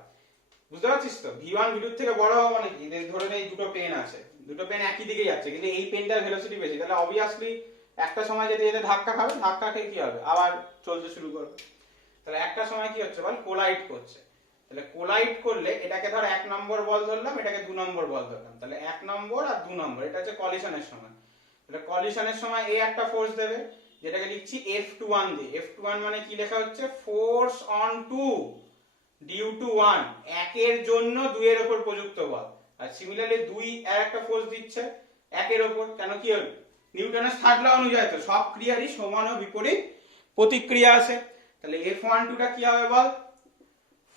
বুঝতে পারছিস তো, v1 v2 থেকে বড় হওয়া মানে কি, ধরে নে এই দুটো পেন আছে, দুটো পেন একই দিকে যাচ্ছে, কিন্তু এই পেনটার ভেলোসিটি বেশি, তাহলে অবভিয়াসলি একটা সময় যেতে যেতে ধাক্কা খাবে, ধাক্কা খেয়ে কি হবে, আবার চলতে শুরু করবে। তাহলে একটা সময় কি হচ্ছে বল, কোলাইড করছে। তাহলে কোলাইড করলে এটাকে ধর 1 নম্বর বল ধরলাম, এটাকে 2 নম্বর বল ধরলাম, তাহলে 1 নম্বর আর 2 নম্বর, এটা হচ্ছে কলিশনের সময়। তাহলে কলিশনের সময় এ একটা ফোর্স দেবে, যেটাকে লিখছি F21 দিয়ে। F21 মানে কি লেখা হচ্ছে, ফোর্স অন 2 ডিউ টু 1, একের জন্য 2 এর উপর প্রযুক্ত বল। আর সিমিলারলি 2 আর একটা ফোর্স দিচ্ছে 1 এর উপর, কেন কি হল, নিউটনের থার্ড ল অনুযায়ী তো সব ক্রিয়ারই সমান ও বিপরীত প্রতিক্রিয়া আছে। তাহলে F12 টা কি হবে বল,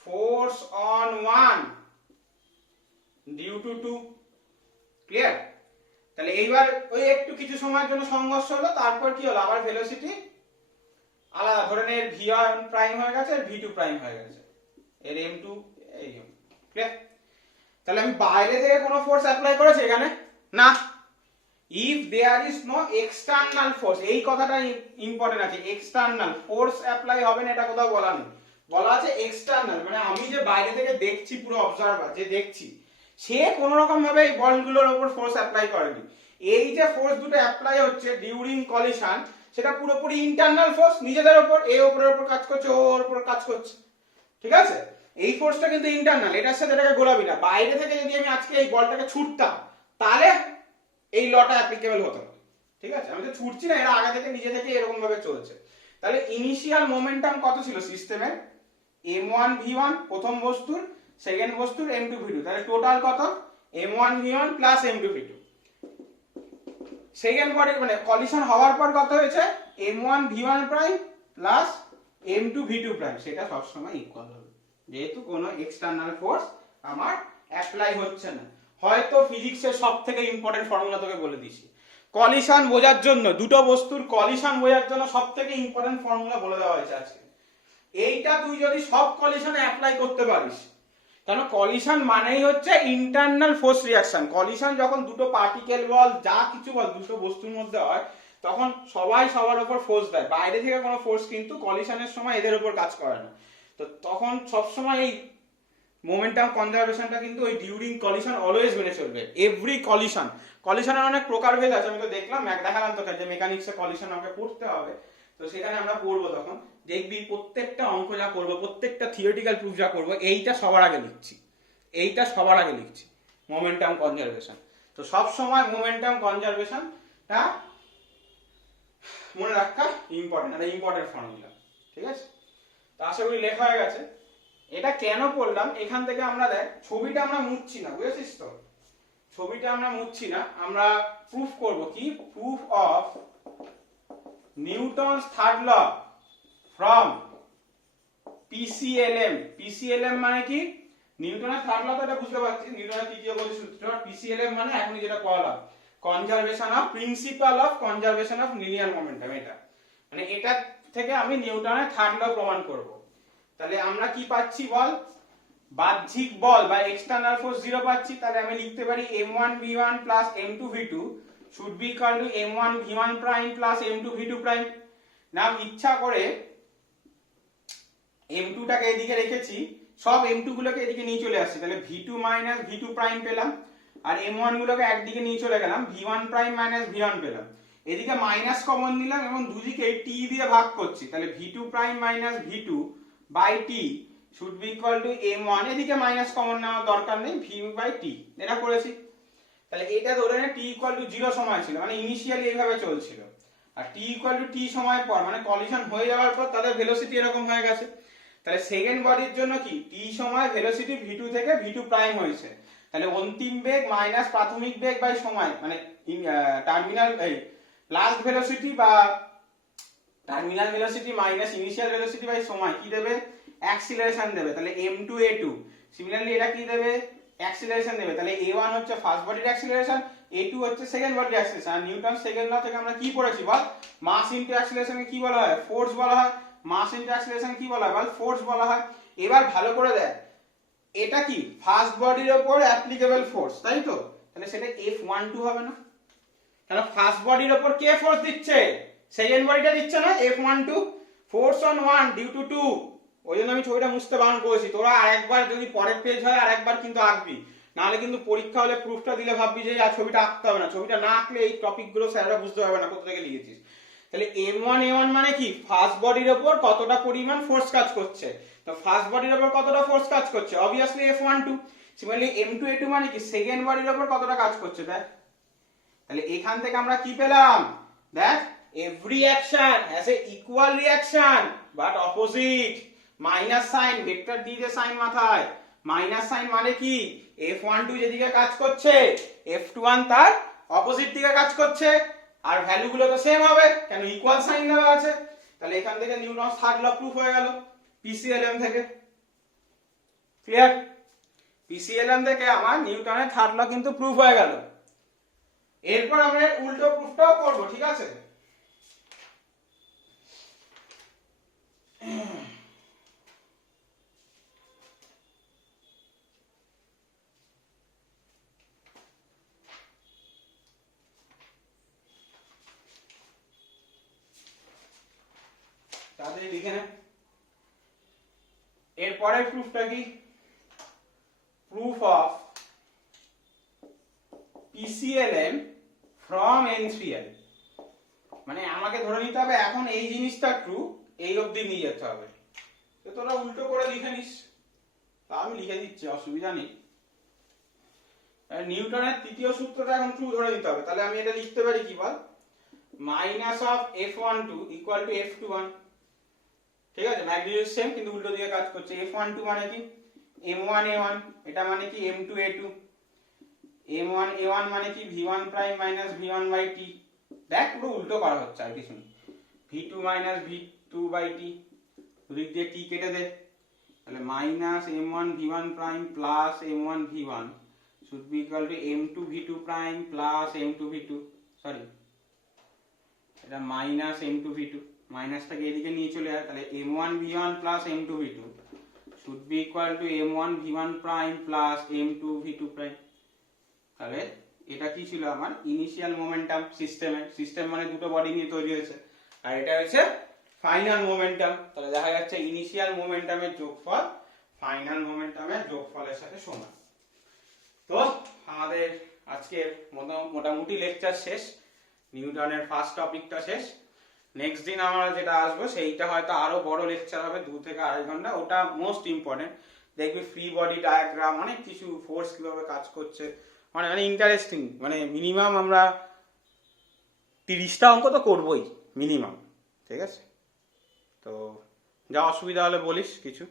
force on 1 due to 2। Clear? তাহলে এইবার ওই একটু কিছু সময়ের জন্য সংঘর্ষ হলো, তারপর কি হলো, আবার ভেলোসিটি আলাদা, ধরে নে v1 প্রাইম হয়ে গেছে আর v2 প্রাইম হয়ে গেছে, এর m2 এই। ক্লিয়ার? তাহলে আমি বাইরে থেকে কোনো ফোর্স অ্যাপ্লাই করেছি এখানে না। If there is no external force, এই কথাটা ইম্পর্টেন্ট আছে, এক্সটার্নাল ফোর্স অ্যাপ্লাই হবে না এটা কোথাও বলা নেই, বলা আছে এক্সটার্নাল, মানে আমি যে বাইরে থেকে দেখছি, পুরো অবজারভার যে দেখছি, সে কোন রকম ভাবে এই বলগুলোর উপর ফোর্স অ্যাপ্লাই করেনি। এই যে ফোর্স দুটো অ্যাপ্লাই হচ্ছে ডিউরিং কলিশন, সেটা পুরোপুরি ইন্টারনাল ফোর্স, নিজেদের উপর, এই উপরের উপর কাজ করছে, ওর উপর কাজ করছে। ঠিক আছে, এই ফোর্সটা কিন্তু ইন্টারনাল, এটার সাথে এটাকে গোলাবি না। বাইরে থেকে যদি আমি আজকে এই বলটাকে ছুটতাম, তাহলে এই লটা অ্যাপ্লিকেবল হতো না। ঠিক আছে, আমি তো ছুটছি না, এরা আগে থেকে নিজে থেকে এরকম ভাবে চলছে। তাহলে ইনিশিয়াল মোমেন্টাম কত ছিল সিস্টেমের, m1 v1 প্রথম বস্তুর, সেকেন্ড বস্তুর m2 v2, তাহলে টোটাল কত, m1 v1 plus m2 v2। Second body মানে কলিশন হওয়ার পর কত হয়েছে, m1 v1 prime plus m2 v2 prime, সেটা সব সময় ইকুয়াল হবে, যেহেতু কোনো এক্সটার্নাল ফোর্স আমার অ্যাপ্লাই হচ্ছে না। হয়তো ফিজিক্সের সবথেকে ইম্পর্টেন্ট ফর্মুলা তোকে বলে দিছি, কলিশন বোঝার জন্য, দুটো বস্তুর কলিশন বোঝার জন্য সবথেকে ইম্পর্টেন্ট ফর্মুলা বলে দেওয়া হয়েছে আজকে। এইটা তুই যদি সব কলিশনে অ্যাপ্লাই করতে পারিস, কেন কলিশন মানেই হচ্ছে ইন্টারনাল ফোর্স রিঅ্যাকশন। কলিশন যখন দুটো পার্টিকেল বল, যা কিছু বল, দুটো বস্তুর মধ্যে হয়, তখন সবাই সবার উপর ফোর্স দেয়, বাইরে থেকে কোনো ফোর্স কিন্তু কলিশনের সময় এদের উপর কাজ করে না। তো তখন সবসময় এই মোমেন্টাম কনজারভেশনটা কিন্তু ওই ডিউরিং কলিশন অলওয়েজ মেনে চলবে। এভরি কলিশন, কলিশনের অনেক প্রকারভেদ আছে, আমি তো দেখলাম, দেখালাম তোকে যে মেকানিক্সে কলিশন আমাকে পড়তে হবে, তো সেখানে আমরা পড়বো, তখন দেখবি প্রত্যেকটা অঙ্ক যা করবো, প্রত্যেকটা থিওরিটিক্যাল প্রুফ যা করবো, এইটা সবার আগে লিখছি, এইটা সবার আগে লিখছি, মোমেন্টাম কনজারভেশন। তো সব সময় মোমেন্টাম কনজারভেশনটা মনে রাখা ইম্পর্টেন্ট, একটা ইম্পর্টেন্ট ফর্মুলা। ঠিক আছে, তো আশা করি লেখা হয়ে গেছে। এটা কেন করলাম, এখান থেকে আমরা দেখ ছবিটা আমরা মুছছি না, বুঝেছিস তো, ছবিটা আমরা মুছছি না, আমরা প্রুফ করব কি, proof of Newton's third law from PCLM. PCLM মানে কি, নিউটনের থার্ড ল তো এটা বুঝতে পারছিস, নিউটনের তৃতীয় গতি সূত্র। পিসিএলএম মানে এখনই যেটা পড়লাম, conservation of, principal of conservation of linear momentum, এটা মানে এটা থেকে আমি নিউটনের থার্ড ল প্রমাণ করব। তাহলে আমরা কি পাচ্ছি বল, বাহ্যিক বল বা এক্সটার্নাল ফোর্স 0 পাচ্ছি। তাহলে আমি লিখতে পারি m1 v1 plus m2 v2 should be equal to m1 v1 prime plus m2 v2 prime। নাম ইচ্ছা করে m2 টাকে এদিকে রেখেছি, সব m2 গুলোকে এদিকে নিয়ে চলে আসছে, তাহলে v2 মাইনাস v2 প্রাইম পেলাম, আর m1 গুলোকে একদিকে নিয়ে চলে গেলাম, v1 প্রাইম মাইনাস v1 পেলাম। এদিকে মাইনাস কমন নিলাম এবং দুদিকে t দিয়ে ভাগ করছি, তাহলে v2 prime minus v2 by t should be equal to m1, এদিকে মাইনাস কমন নেওয়ার দরকার নেই, v by t, এটা করেছি। তাহলে এটা ধরে নে t ইকুয়াল টু 0 সময় ছিল, মানে ইনিশিয়ালি এইভাবে চলছিল, আর t ইকুয়াল টু t সময় পর মানে কলিশন হয়ে যাওয়ার পর তাদের ভেলোসিটি এরকম হয়ে গেছে। তাহলে সেকেন্ড বডির জন্য কি t সময় ভেলোসিটি v2 থেকে v2 প্রাইম হয়েছে, তাহলে অন্তিম বেগ মাইনাস প্রাথমিক বেগ বাই সময় মানে টার্মিনাল এই লাস্ট ভেলোসিটি বা terminal velocity minus initial velocity by সময় কি দেবে, অ্যাক্সিলারেশন দেবে। তাহলে m2 a2 সিমিলারলি এটা কি দেবে, অ্যাক্সিলারেশন দেবে। তাহলে a1 হচ্ছে ফার্স্ট বডির অ্যাক্সিলারেশন, a2 হচ্ছে সেকেন্ড বডির অ্যাক্সিলারেশন। আর নিউটন সেকেন্ড ল থেকে আমরা কি পড়েছি বল, মাস ইনটু অ্যাক্সিলারেশনকে কি বলা হয়, ফোর্স বলা হয়। মাস ইনটু অ্যাক্সিলারেশন কি বলা হয় বল, ফোর্স বলা হয়। এবার ভালো করে দেখ, এটা কি ফার্স্ট বডির উপর অ্যাপ্লিকেবল ফোর্স, তাই তো? তাহলে সেটা F12 হবে না? কারণ ফার্স্ট বডির উপর কে ফোর্স দিচ্ছে, সেকেন্ড বডিটা দিচ্ছে না, F12 force on 1 due to 2। ওই জন্য আমি ছবিটা মুছতে বারণ করেছি, তোরা আরেকবার যদি পরের পেজ হয় আরেকবার কিন্তু আঁকবি, নাহলে কিন্তু পরীক্ষা হলে প্রুফটা দিলে ভাববি যে আর ছবিটা আঁকতে হবে না। ছবিটা না আঁকলে এই টপিকগুলো স্যাররা বুঝতে পারবে না কোথা থেকে লিখেছিস। তাহলে M1 মানে কি, ফার্স্ট বডির উপর কতটা পরিমাণ ফোর্স কাজ করছে। তো ফার্স্ট বডির উপর কতটা ফোর্স কাজ করছে, obviously F12। Similarly M2 A2 মানে কি, সেকেন্ড বডির উপর কতটা কাজ করছে, দেখ। তাহলে এখান থেকে আমরা কি পেলাম, দেখ, every action has a equal reaction but opposite। Minus sine, vector দিয়ে যে সাইন মাথায়, মাইনাস সাইন মানে কি, F12 যেদিকে কাজ করছে F21 তার অপোজিট দিকে কাজ করছে, আর ভ্যালু গুলো তো সেম হবে, কেন ইকুয়াল সাইন দেওয়া আছে। তাহলে এখান থেকে নিউটনস থার্ড ল প্রুফ হয়ে গেল PCLM থেকে। ক্লিয়ার? PCLM থেকে আমার নিউটনের থার্ড ল কিন্তু প্রুফ হয়ে গেল। এরপর আমরা উল্টো প্রুফটাও করব, ঠিক আছে? তাহলে লিখে নে এরপরের প্রুফটা কি, proof of PCLM from N3L। মানে আমাকে ধরে নিতে হবে এখন এই জিনিসটা ট্রু, এই অবধি নিয়ে যেতে হবে। তো তোরা উল্টো করে লিখে নিস, তা আমি লিখে দিচ্ছি, অসুবিধা নেই। নিউটনের তৃতীয় সূত্রটা এখন ট্রু ধরে নিতে হবে। তাহলে আমি এটা লিখতে পারি কি বল, minus of F12 equal to F21। ঠিক আছে, ম্যাগনিটিউড সেম কিন্তু উল্টো দিকে কাজ করছে। F12 মানে কি, M1 A1, এটা মানে কি M2 A2, M1 A1 মানে কি V1 prime minus V1 by T। দেখ পুরো উল্টো করা হচ্ছে, আর কিছু না। V2 minus V2 by T, দুদিক দিয়ে T কেটে দে, তাহলে minus M1 V1 prime plus M1 V1 should be equal to M2 V2 prime plus M2 V2, sorry এটা মাইনাস M2 V2, মাইনাসটাকে এদিকে নিয়ে চলে যায়, তাহলে M1 V1 plus M2 V2 should be equal to M1 V1 prime plus M2 V2 prime. তাহলে এটা কি ছিল আমার ইনিশিয়াল মোমেন্টাম সিস্টেমের, সিস্টেম মানে দুটো বডি নিয়ে তৈরি হয়েছে, আর এটা হচ্ছে ফাইনাল মোমেন্টাম। তাহলে দেখা যাচ্ছে ইনিশিয়াল মোমেন্টামের যোগফল ফাইনাল মোমেন্টামের যোগফলের সাথে সমান। তো আমাদের আজকের মোটামুটি লেকচার শেষ, নিউটনের ফার্স্ট টপিকটা শেষ। নেক্সট দিন আমরা যেটা আসবো সেইটা হয়তো আরো বড় লেকচার হবে, 2 থেকে 2.5 ঘন্টা, ওটা মোস্ট ইম্পর্টেন্ট। দেখবি ফ্রি বডি ডায়াগ্রাম, অনেক কিছু, ফোর্স কিভাবে কাজ করছে, মানে ইন্টারেস্টিং। মানে মিনিমাম আমরা 30টা অঙ্ক তো করবোই মিনিমাম, ঠিক আছে? তো যা অসুবিধা হলে বলিস কিছু।